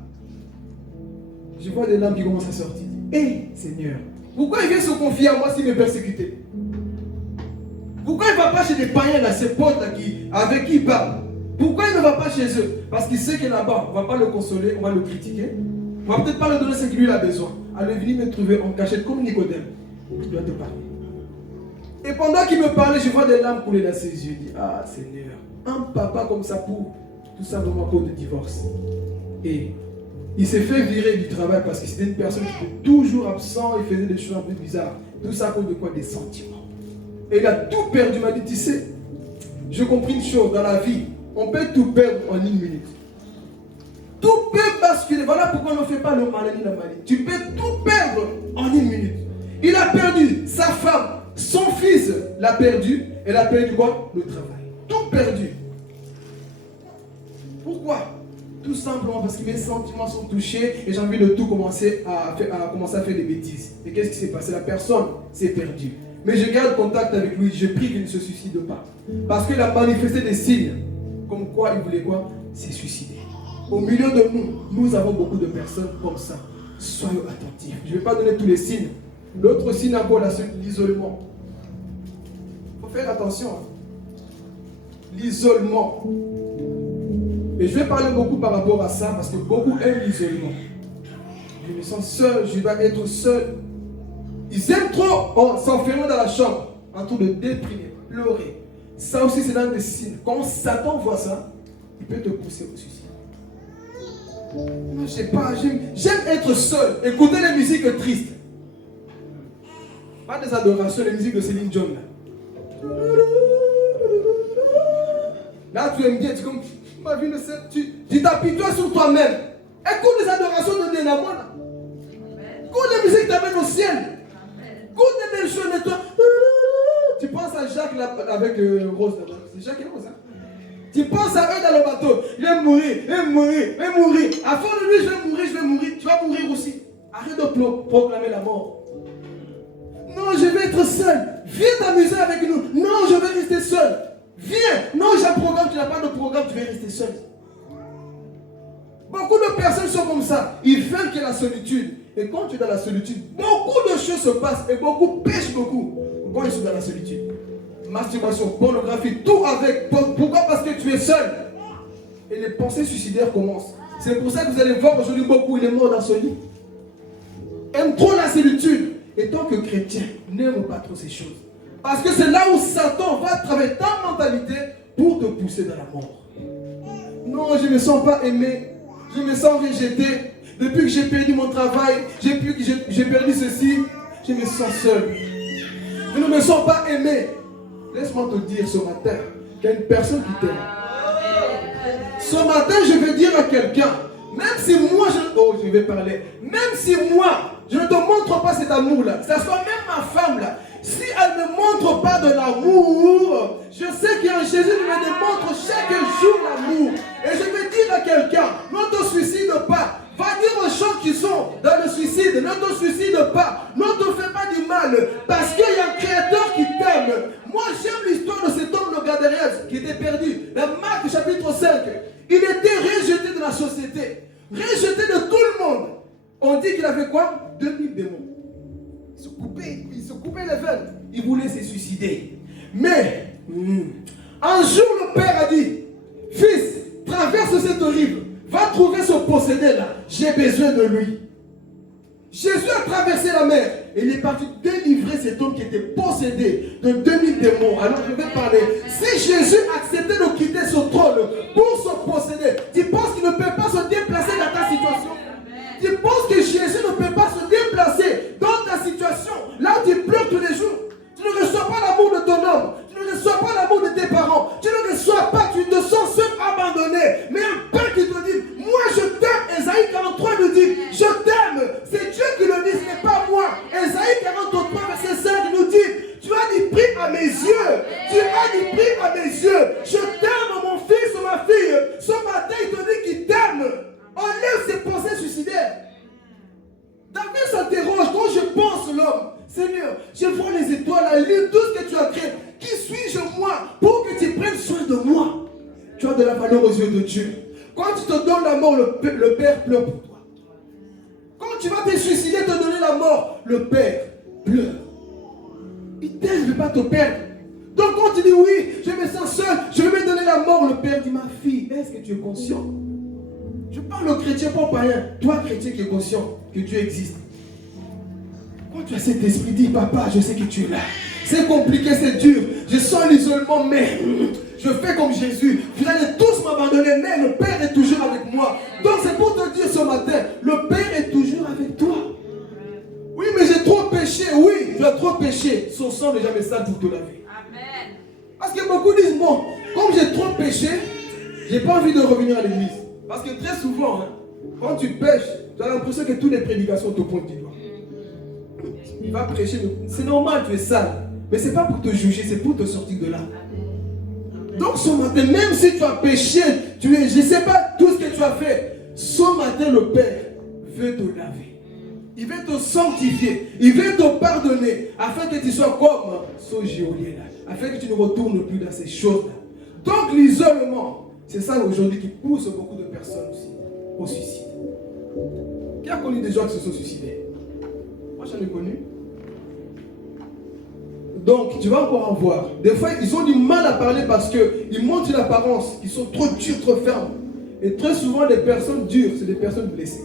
je vois des larmes qui commencent à sortir. Hé, Seigneur, pourquoi il vient se confier à moi s'il me persécutait? Pourquoi il ne va pas chez des païens, là, ses potes là, avec qui il parle? Pourquoi il ne va pas chez eux? Parce qu'il sait que là-bas, on ne va pas le consoler, on va le critiquer. On ne va peut-être pas lui donner ce qu'il lui a besoin. Alors, il vient me trouver en cachette comme Nicodème. Il doit te parler. Et pendant qu'il me parlait, je vois des larmes couler dans ses yeux. Je dis, ah Seigneur, un papa comme ça pour tout simplement à cause de divorce. Et il s'est fait virer du travail parce que c'était une personne qui était toujours absent, il faisait des choses un peu bizarres. Tout ça à cause de quoi? Des sentiments. Et il a tout perdu. Il m'a dit, tu sais, j'ai compris une chose dans la vie, on peut tout perdre en 1 minute. Tout peut basculer. Voilà pourquoi on ne fait pas le mal ni la maladie. Tu peux tout perdre en 1 minute. Il a perdu sa femme. Son fils l'a perdu. Elle a perdu quoi? Le travail. Tout perdu. Pourquoi? Tout simplement parce que mes sentiments sont touchés et j'ai envie de tout commencer à faire des bêtises. Et qu'est-ce qui s'est passé? La personne s'est perdue. Mais je garde contact avec lui. Je prie qu'il ne se suicide pas. Parce qu'il a manifesté des signes. Comme quoi il voulait quoi? Se suicider. Au milieu de nous, nous avons beaucoup de personnes comme ça. Soyons attentifs. Je ne vais pas donner tous les signes. L'autre signe encore, l'isolement. Il faut faire attention. L'isolement. Et je vais parler beaucoup par rapport à ça parce que beaucoup aiment l'isolement. Je me sens seul, je dois être seul. Ils aiment trop s'enfermer dans la chambre, en train de déprimer, pleurer. Ça aussi, c'est l'un des signes. Quand Satan voit ça, il peut te pousser au suicide. Non, je sais pas, j'aime être seul, écouter les musiques tristes. Pas des adorations, les musiques de Céline Dion. Là, tu aimes bien, tu comme, ma vie ne sait, tu t'appuies-toi sur toi-même. Écoute les adorations de Dénamon. Écoute les musiques qui t'amènent au ciel. Écoute les belles choses de toi. Tu penses à Jacques là, avec Rose là-bas. C'est Jacques et Rose, hein? Tu penses à eux dans le bateau. Il va mourir, il va mourir, il va mourir. À fond de lui, je vais mourir, je vais mourir. Tu vas mourir aussi. Arrête de proclamer la mort. Non, je vais être seul. Viens t'amuser avec nous. Non, je vais rester seul. Viens. Non, j'ai un programme, tu n'as pas de programme, tu vas rester seul. Beaucoup de personnes sont comme ça. Ils veulent qu'il y ait la solitude. Et quand tu es dans la solitude, beaucoup de choses se passent et beaucoup pêchent beaucoup. Quand ils sont dans la solitude. Masturbation, pornographie, tout avec. Pourquoi? Parce que tu es seul. Et les pensées suicidaires commencent. C'est pour ça que vous allez voir aujourd'hui beaucoup, il est mort dans son lit. Aime trop la solitude. Et tant que chrétien, n'aime pas trop ces choses. Parce que c'est là où Satan va travailler ta mentalité pour te pousser dans la mort. Non, je ne me sens pas aimé. Je me sens rejeté. Depuis que j'ai perdu mon travail, j'ai perdu ceci, je me sens seul. Je ne me sens pas aimé. Laisse-moi te dire ce matin qu'il y a une personne qui t'aime. Ce matin, je vais dire à quelqu'un, même si moi, je vais parler, même si moi, je ne te montre pas cet amour-là, que ce soit même ma femme-là, si elle ne montre pas de l'amour, je sais qu'il y a un Jésus qui me démontre chaque jour l'amour. Et je vais dire à quelqu'un, ne te suicide pas. Va dire aux gens qui sont dans le suicide, ne te suicide pas. Ne te fais pas du mal. Parce qu'il y a un créateur qui t'aime. Moi, j'aime l'histoire de cet homme de Gadarias qui était perdu. Dans Marc chapitre 5, il était rejeté de la société. Rejeté de tout le monde. On dit qu'il avait quoi? 2000 démons. Il se coupait les veines. Il voulait se suicider. Mais, un jour, le père a dit, fils, traverse cette rive. Va trouver ce possédé-là. J'ai besoin de lui. Jésus a traversé la mer. Et il est parti délivrer cet homme qui était possédé de 2000 démons. Alors je vais parler. Si Jésus acceptait de quitter ce trône pour se posséder, tu penses qu'il ne peut pas se déplacer dans ta situation? Tu penses que Jésus ne peut pas se déplacer dans ta situation, là où tu pleures tous les jours? Tu ne reçois pas l'amour de ton homme. Tu ne reçois pas l'amour de tes parents. Tu ne reçois pas, tu te sens seul, abandonné. Mais un père qui te dit, moi je t'aime. Ésaïe 43 nous dit, je t'aime. C'est Dieu qui le dit, ce n'est pas moi. Ésaïe 43 verset 5 nous dit, tu as du prix à mes yeux. Tu as du prix à mes yeux. Je t'aime mon fils ou ma fille. Ce matin il te dit qu'il t'aime. Enlève ses pensées suicidaires. David s'interroge, quand je pense l'homme, Seigneur, je vois les étoiles, la lune, tout ce que tu as créé. Qui suis-je moi pour que tu prennes soin de moi? Tu as de la valeur aux yeux de Dieu. Quand tu te donnes la mort, le Père pleure pour toi. Quand tu vas te suicider, te donner la mort, le Père pleure. Il t'aime, il ne veut pas te perdre. Donc quand tu dis oui, je me sens seul, je vais me donner la mort, le Père dit, ma fille, est-ce que tu es conscient? Je parle au chrétien, pas au païen. Toi, chrétien qui es conscient que Dieu existe. Quand tu as cet esprit, dis, papa, je sais que tu es là. C'est compliqué, c'est dur. Je sens l'isolement, mais je fais comme Jésus. Vous allez tous m'abandonner, mais le Père est toujours avec moi. Donc c'est pour te dire ce matin, le Père est toujours avec toi. Oui, mais j'ai trop péché. Oui, tu as trop péché. Son sang n'est jamais sale pour te laver. Amen. Parce que beaucoup disent, bon, comme j'ai trop péché, j'ai pas envie de revenir à l'église. Parce que très souvent, quand tu pêches, tu as l'impression que toutes les prédications te pointent du doigt. Il va prêcher, c'est normal, tu es sale. Mais ce n'est pas pour te juger, c'est pour te sortir de là. Donc ce matin, même si tu as péché, je ne sais pas tout ce que tu as fait, ce matin, le Père veut te laver. Il veut te sanctifier. Il veut te pardonner. Afin que tu sois comme ce géolien-là. Afin que tu ne retournes plus dans ces choses-là. Donc l'isolement, c'est ça aujourd'hui qui pousse beaucoup de personnes aussi au suicide. Qui a connu des gens qui se sont suicidés? Moi j'en ai connu. Donc tu vas encore en voir. Des fois ils ont du mal à parler parce qu'ils montrent une apparence, ils sont trop durs, trop fermes. Et très souvent les personnes dures, c'est des personnes blessées.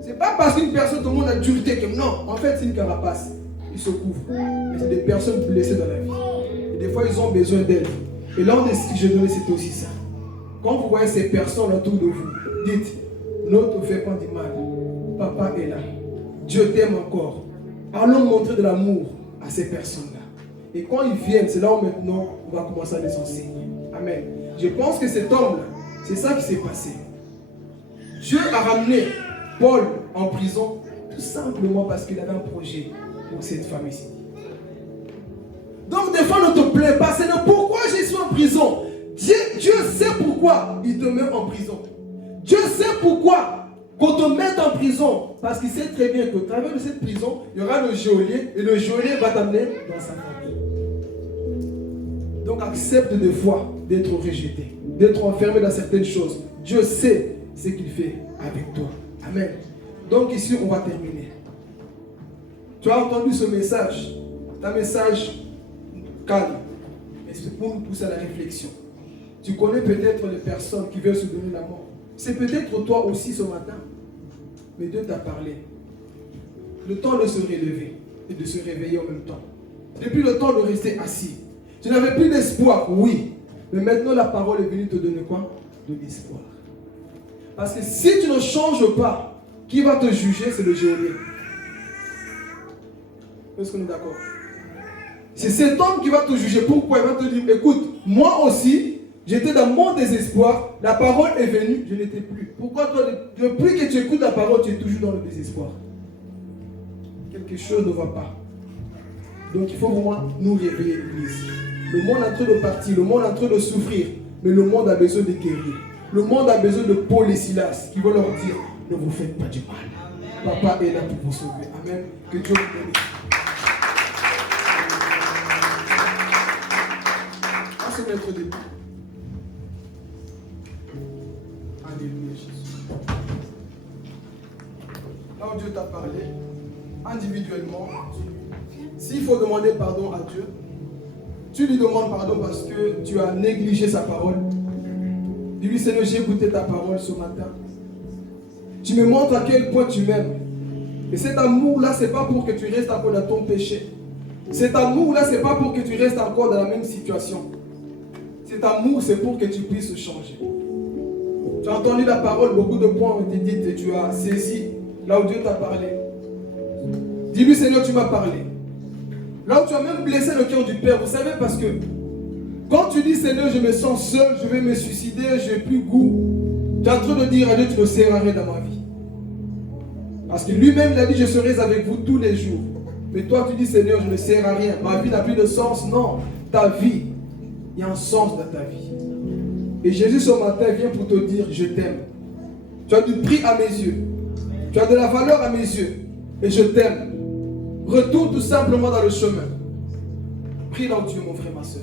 C'est pas parce qu'une personne, tout le monde a dureté que non, en fait c'est une carapace. Ils se couvrent. Mais c'est des personnes blessées dans la vie. Et des fois ils ont besoin d'aide. Et là, ce que j'ai donné, c'était aussi ça. Quand vous voyez ces personnes autour de vous, dites, ne te fais pas du mal. Papa est là. Dieu t'aime encore. Allons montrer de l'amour à ces personnes-là. Et quand ils viennent, c'est là où maintenant on va commencer à les enseigner. Amen. Je pense que cet homme-là, c'est ça qui s'est passé. Dieu a ramené Paul en prison tout simplement parce qu'il avait un projet pour cette femme ici. Donc des fois ne te plains pas, Seigneur, pourquoi je suis en prison? Dieu sait pourquoi il te met en prison. Dieu sait pourquoi qu'on te met en prison. Parce qu'il sait très bien qu'au travers de cette prison, il y aura le geôlier et le geôlier va t'amener dans sa famille. Donc accepte des fois d'être rejeté, d'être enfermé dans certaines choses. Dieu sait ce qu'il fait avec toi. Amen. Donc ici, on va terminer. Tu as entendu ce message. C'est un message calme. Mais c'est pour nous pousser à la réflexion. Tu connais peut-être les personnes qui veulent se donner la mort. C'est peut-être toi aussi ce matin. Mais Dieu t'a parlé. Le temps de se relever et de se réveiller en même temps. Depuis le temps de rester assis. Tu n'avais plus d'espoir, oui. Mais maintenant la parole est venue te donner quoi? De l'espoir. Parce que si tu ne changes pas, qui va te juger? C'est le geôlier. Est-ce qu'on est d'accord? C'est cet homme qui va te juger. Pourquoi? Il va te dire, écoute, moi aussi, j'étais dans mon désespoir, la parole est venue, je n'étais plus. Pourquoi toi, depuis que tu écoutes la parole, tu es toujours dans le désespoir? Quelque chose ne va pas. Donc il faut vraiment nous réveiller, l'Église. Le monde est en train de partir, le monde est en train de souffrir, mais le monde a besoin de guérir. Le monde a besoin de Paul et Silas qui vont leur dire, ne vous faites pas du mal. Papa est là pour vous sauver. Amen. Que Dieu vous bénisse. On se mettre debout. Alléluia Jésus. Là où Dieu t'a parlé, individuellement, s'il faut demander pardon à Dieu, tu lui demandes pardon parce que tu as négligé sa parole. Dis-lui, Seigneur, j'ai écouté ta parole ce matin. Tu me montres à quel point tu m'aimes. Et cet amour-là, ce n'est pas pour que tu restes encore dans ton péché. Cet amour-là, ce n'est pas pour que tu restes encore dans la même situation. Cet amour, c'est pour que tu puisses changer. Tu as entendu la parole, beaucoup de points ont été dits et tu as saisi là où Dieu t'a parlé. Dis-lui, Seigneur, tu m'as parlé. Là où tu as même blessé le cœur du Père, vous savez, parce que quand tu dis, Seigneur, je me sens seul, je vais me suicider, je n'ai plus goût, tu es en train de dire à Dieu, tu ne seras rien dans ma vie. Parce que lui-même, il a dit, je serai avec vous tous les jours. Mais toi, tu dis, Seigneur, je ne sers à rien, ma vie n'a plus de sens. Non, ta vie, il y a un sens dans ta vie. Et Jésus, ce matin, vient pour te dire, je t'aime. Tu as du prix à mes yeux. Tu as de la valeur à mes yeux. Et je t'aime. Retourne tout simplement dans le chemin. Prie dans Dieu, mon frère, ma soeur.